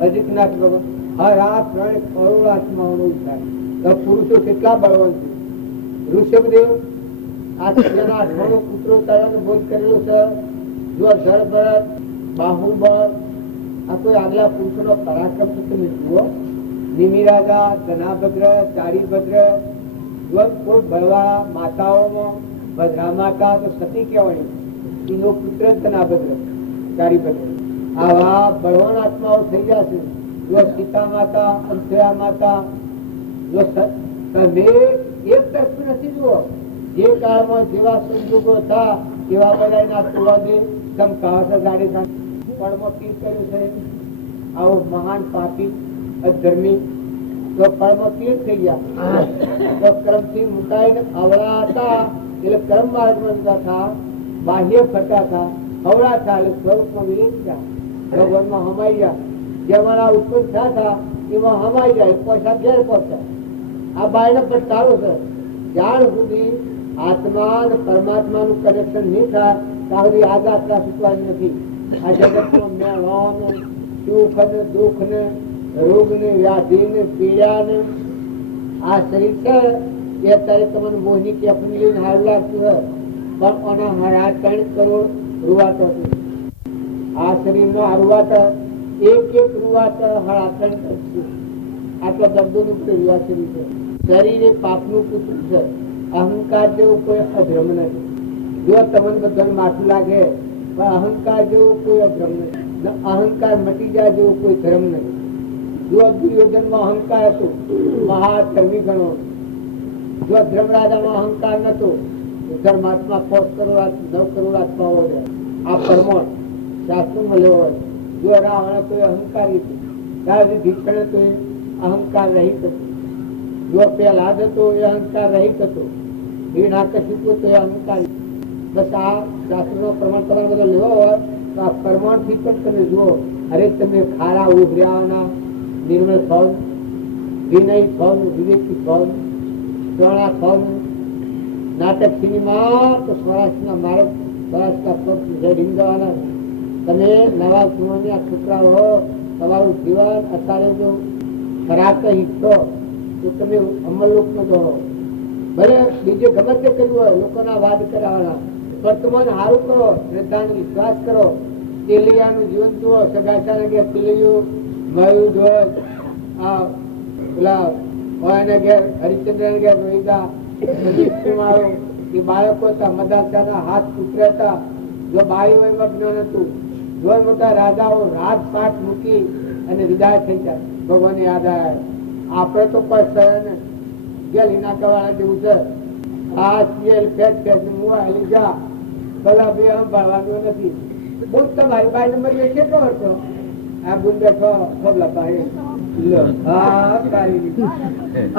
અજીતનાથ ભગવાન 3.5 કરોડ આત્માઓનો ઉદ્ધાર. પુરુષો કેટલા બળવાન છે. ઋષભદેવ આ જેના 8 પુત્રો તળાવનો બોધ કરેલો છે. જો જળભરત, બાહુબળ, આ કોઈ આગલા પુરુષોનો પરાક્રમ છે તમે જુઓ. નિમિરાજા, ધનાભદ્ર, ચારીભદ્ર, કોઈ બળવા માતાઓમાં ભદ્રા માતા તો સતી કહેવાય, એનો પુત્ર ધનાભદ્ર, ચારીભદ્ર. આવા બળવાન આત્માઓ થઈ ગયા છે. જો સીતા માતા, અંતરા માતા, જો તમે એક તરફ નથી જુઓ, જે કાળમાં જેવા સંજોગો હતા એવા બધા ના તોવા દે ધમકાવા ગાડી પળમાં તીર કર્યું છે. આવો મહાન પાપી અધર્મી તો પળમાં તીર થઈ ગયા. તો કર્મ થી મુકાઈને અવળા હતા એટલે કર્મ માર્ગમાં જતા હતા, બાહ્ય ફરતા હતા, અવળા હતા એટલે સ્વરૂપમાં વિલીન થયા, ભગવાનમાં હમાઈ ગયા. જેવાના ઉત્પન્ન થયા હતા એમાં હમાઈ જાય, પૈસા ઘેર પહોંચાય. આ બાયનો પડકારો છે. જ્યાં સુધી આત્મા અને પરમાત્મા નું કનેક્શન નહીં થાય ત્યાં સુધી આગાતરા સુચવાની નથી. આ જગતનો મેળો ને સુખ ને દુઃખ ને રોગ ને વ્યાધિ ને પીડા ને આ શરીર છે એ અત્યારે તમને મોહની કેફની લઈને હારું લાગતું હોય, પણ આના 3 કરોડ રૂવાટ હતું. આ શરીર નો આ રૂવાટ એક રૂવાટ 3.5 કરોડ. આટલા દબદો નું રૂવા શરીર છે. શરીર એ પાપનું પુત્ર છે. અહંકાર જેવું કોઈ અધર્મ નથી. જો તમને બધાને માથું લાગે પણ અહંકાર જેવો કોઈ અધર્મ નથી. અહંકાર મટી જાય જેવો કોઈ ધર્મ નથી. જો દુર્યોધન માં અહંકાર હતો, મહાધર્મી ગણો. જો ધર્મરાજામાં અહંકાર નતો, ધર્માત્મા 5 કરોડ 9 કરોડ આત્માઓ રહ્યા. આ પરમોણ શાસ્ત્રમાં લેવો હોય. જો રાવણ તો અહંકારી હતું, ત્યારે ભીષણ તો અહંકાર રહિત હતો. જો પ્રહલાદ હતો એ અહંકાર રહિત હતો. હિરણ્યકશિપુ તો એ અહંકારી. બસ આ શાસ્ત્રનો પ્રમાણ તમારે બધો લેવો હોય તો આ પ્રમાણ થી પણ તમે જુઓ. અરે તમે ખારા ઉભર્યાના નિર્મળ ભાવ, વિનય ભાવ, વિવેકી ભાવ, ચોળા ભાવ, નાટક સિનેમા તો સ્વરાષ્ટ્રના માર્ગ સ્વરાષ્ટ્રના પગ રીંગવાના. તમે નવા જૂનોની આ છોકરાઓ તમારું જીવન અત્યારે જો ખરાબ કહી છો તો તમે અમલલોકમાં દો. ભલે બીજે ગમે તે કર્યું હોય, લોકોના વાદ કરાવવાના, વર્તમાન સારું કરો, શ્રદ્ધાનો વિશ્વાસ કરો. તેલિયાનું જીવન જુઓ, સગાચાના ઘેર તેલિયું મળ્યું ધોધ, આ પેલા ઓયાના ઘેર હરિચંદ્ર ઘેર રોહિદા મારો એ બાળકો હતા, મદાચાના હાથ ઉતર્યા હતા. જો બાળી વયમાં જ્ઞાન હતું, જો મોટા રાજાઓ રાજપાટ મૂકી અને વિદાય થઈ જાય, ભગવાન યાદ આવે. આપણે તો કોઈ સહન ગેલ હિનાકાવાળા જેવું છે. આ સિયલ ફેટ ફેટ મુવા જા ભલા બે સંભાળવાનું નથી. બુન તમારી બાઈ નંબર એ કેટલો હતો? આ બુન બેઠો ખબલા ભાઈ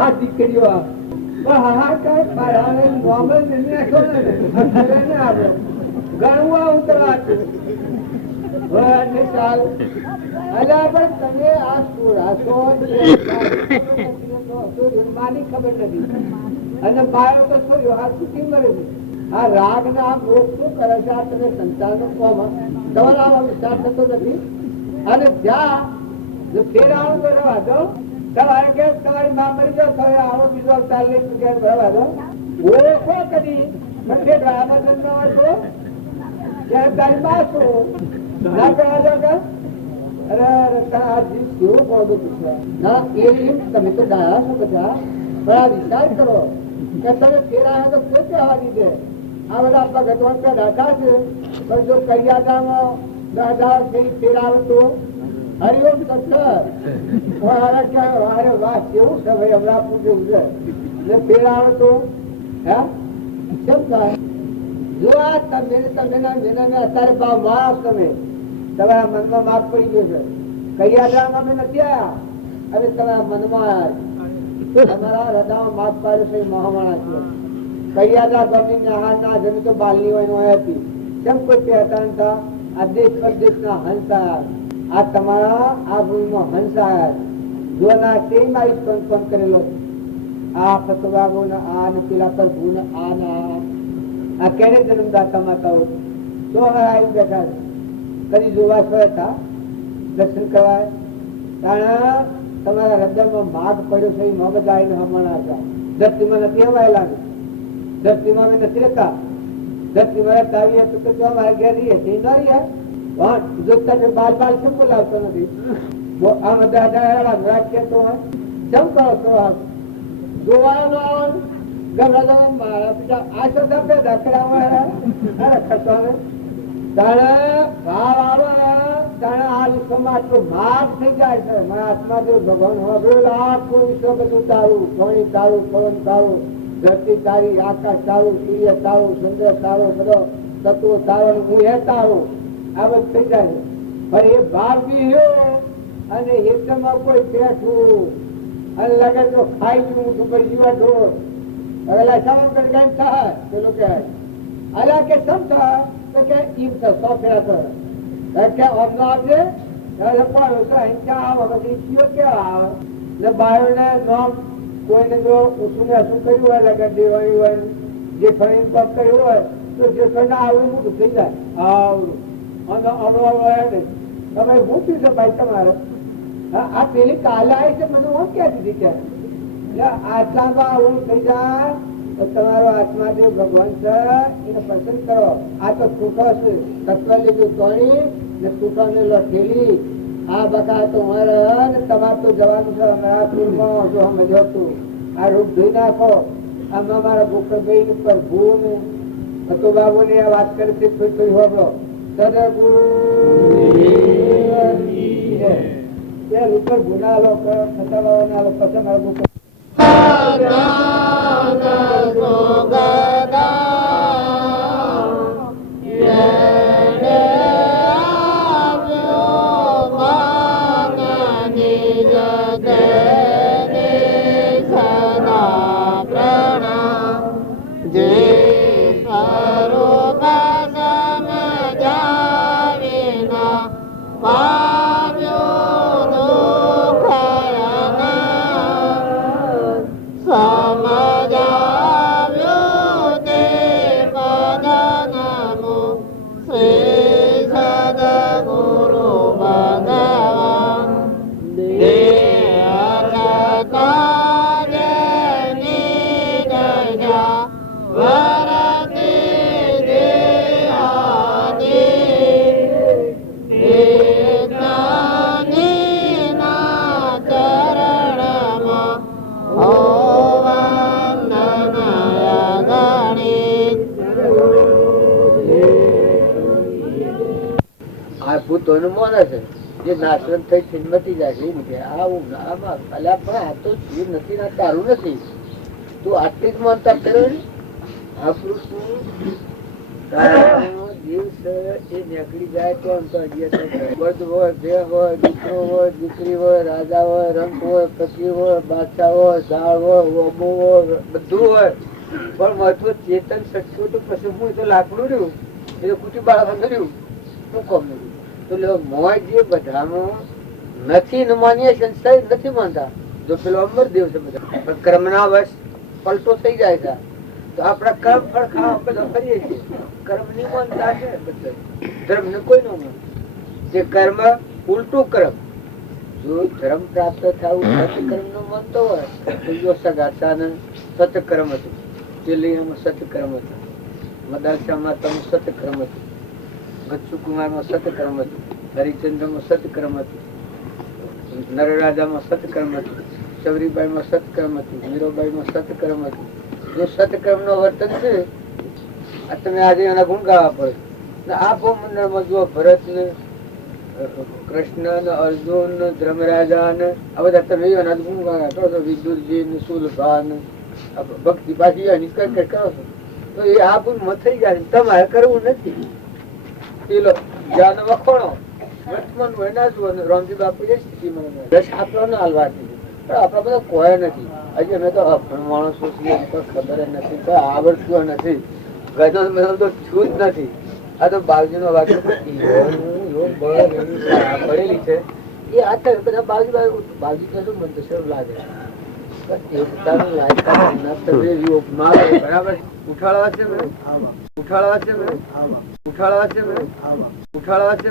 આ દીકરીઓ ગણવા ઉતરવાતું તમે આ માની ખબર નથી. અને બાળકો તો છોડ્યો આ છૂટી મળે છે. આ રાગ ના મોગ શું કરે છે? આ તમે સંસાર નો તમારા વિચાર થતો નથી. અને જ્યાં ફેરાવાનું તો રહેવા દો. તમારે કે તમારી મા મરી જાઓ, તમે આવો બીજો અવતાર લઈ રહેવા દો. ઓળખો કદી જન્મ છો ત્યારે તારી મા છો ના કહેવા દો કે તમે તો ડાયા છો બધા. પણ આ વિચાર કરો કે તમે ફેરાયા તો કોઈ કહેવા દીધે. આ બધા ભગવાન દાદા છે, પણ જો કરિયાદામાં દાદા ફેરાવે તો હરિઓમ સત્તર વાહ કેવું છે ભાઈ, હમણાં પૂછ્યું છે ને ફેરાવે તો હે કેમ થાય? જો આ તમે અત્યારે ભાવ માણસ તમે તમારા મનમાં માફ પડી ગયો છે. કરિયાદામાં અમે નથી આવ્યા અને તમારા મનમાં આવ્યા. તમારા હૃદયમાં માફ પાડ્યો છે મહામાણા છે. કરિયાદા ગમી આહાર ના જમી તો બાલની હોય હતી. કેમ કોઈ કહેતા નતા? આ દેશ પરદેશના હંસા, આ તમારા આ ભૂમિમાં હંસા જોના તે મારી સ્પંદન કરેલો. આ ફતવાગો ને આ ને પેલા પર ભૂ આ ને આ કેને જન્મદાતા માતાઓ તો અમારા આવી બેઠા છે. કદી જોવા હતા દર્શન કરવાય તાણા તમારા હૃદયમાં માગ પડ્યો છે. મોહમ્મદ આવીને હમણાં હતા. ધરતીમાં નથી હવાયેલા, ધરતીમાં અમે નથી રહેતા. ધરતીમાં રહેતા આવીએ તો અમારે ઘેર રહીએ છીએ ના રહીએ. જોતા બાલ બાલ કેમ બોલાવતો નથી? આમ રાખીએ તો કેમ કરો છો? જોવાનો ગમે મારા પિતા આ શબ્દ પેદા કરાવવા તાણે ભાવ આવે તાણે આ વિશ્વમાં આટલો માર્ગ થઈ જાય છે. મારા આત્માદેવ ભગવાન હવે આખું વિશ્વ બધું તારું, ધોણી તારું, પવન તારું, ધરતી તારી, આકાશ તારું, સૂર્ય તારું, ચંદ્ર તારો, બધો તત્વો તારો, હું એ તારું, આ બધું થઈ જાય. પણ એ ભાવ બી અને એકદમમાં કોઈ બેઠું અને લગન તો ખાઈ ગયું તો પછી જીવા ઢોર હવે સામાન કેમ થાય પેલો કે અલા કે સમ થાય તો કે ઈમ તો સો ફેરા તો કે અમનો આપજે પાડો તો ક્યાં આવે પછી કયો ક્યાં આવે ને બાયોને નામ કોઈને જો ઉસુને હસું કર્યું હોય લગન દેવાયું હોય જે ફરી પગ કર્યું હોય તો જે ફરના આવડું મોટું થઈ જાય. આવડું અમરો ને તમે મૂક્યું છે ભાઈ તમારે. આ પેલી કાલે આવી છે મને હું ક્યાં દીધી કે આટલામાં આવું થઈ જાય તો તમારો આત્માદેવ ભગવાન છે એને પસંદ કરો. આ તો છૂટો છે તત્વ લીધું તોડી ને છૂટો ને લઠેલી આ બકા તો મારે તમારે તો જવાનું છે અમારા પૂરમાં જો અમે જતું આ રૂપ ધોઈ નાખો. આમાં મારા ભૂખભાઈ ઉપર ભૂ ને હતો બાબુ ને આ વાત કરે છે થોડી હોબળો સદગુરુ ઉપર ગુના લો ખતરવાના લો પછી મારું સમજાવ્યો ભૂતોને માને છે જે નાશવંત થઈ છીનમતી જાય છે. એમ કે આવું આમાં અલ્યા પણ આ તો જીવ નથી ના તારું નથી, તું આટલી જ માનતા કર્યો ને. આ પુરુષનું જીવ છે એ નીકળી જાય તો બધ હોય, ભે હોય, દીકરો હોય, દીકરી હોય, રાજા હોય, રંગ હોય, ફકીર હોય, બાદશાહ હોય, ઝાડ હોય, ઓબો હોય, બધું હોય, પણ મહત્વ ચેતન શક્તિ તો પછી હું તો લાકડું રહ્યું એ તો કુટી બાળક કર્યું શું કોમ નથી. તો મોય જે બધામાં નથી ને માનીએ છે નથી માનતા. જો પેલો અમરદેવ છે બધા પણ કર્મના વશ પલટો થઈ જાય છે તો આપડા કર્મ ફળ ખાવા બધા કરીએ છીએ. કર્મ ની માનતા છે બધા, ધર્મ ને કોઈ ન માને. જે કર્મ ઉલટું કર્મ, જો ધર્મ પ્રાપ્ત થવું સત્કર્મ નો માનતો હોય તો જો સગાસાને સત્કર્મ હતું, ચેલિયામાં સત્કર્મ હતું, મદાસામાં તમે સત્કર્મ હતું, ગચ્છુકુમારમાં સત્કર્મ હતું, હરિચંદ્રમાં સત્કર્મ હતું, નરરાજામાં સત્કર્મ હતું, શબરીબાઈમાં સત્કર્મ હતું, મીરાબાઈમાં સત્કર્મ હતું. જો સત્કર્મ નો વર્તન છે આ તમે આજે એના ગુણ ગાવા પડે. આ ભૂમંડળમાં જો ભરત ને કૃષ્ણ ને અર્જુન ને ધર્મરાજા ને આ બધા તમે એના ગુણ ગાવા તો વિદુરજી ને સુલભા ને ભક્તિ પાછી એની કરો છો તો એ આ ભૂલ થઈ જાય. તમારે કરવું નથી. પેલો જ્ઞાન વખોણો વર્તમાન વૈના જુઓ રામજી બાપુ એ સ્થિતિમાં રસ આપણો ને હાલવા દીધું પણ આપડા બધા કોઈ નથી. હજી અમે તો અભણ માણસો છીએ, ખબર જ નથી, કોઈ આવડતું નથી, ગજો તો છું જ નથી. આ તો બાવજી નો વાક્ય પડેલી છે એ આ બધા બાવજી કશું મંતસર લાગે બરાબર. ઉઠાડવા છે ઉઠાડવા છે ઉઠાડવા છે ઉઠાડવા છે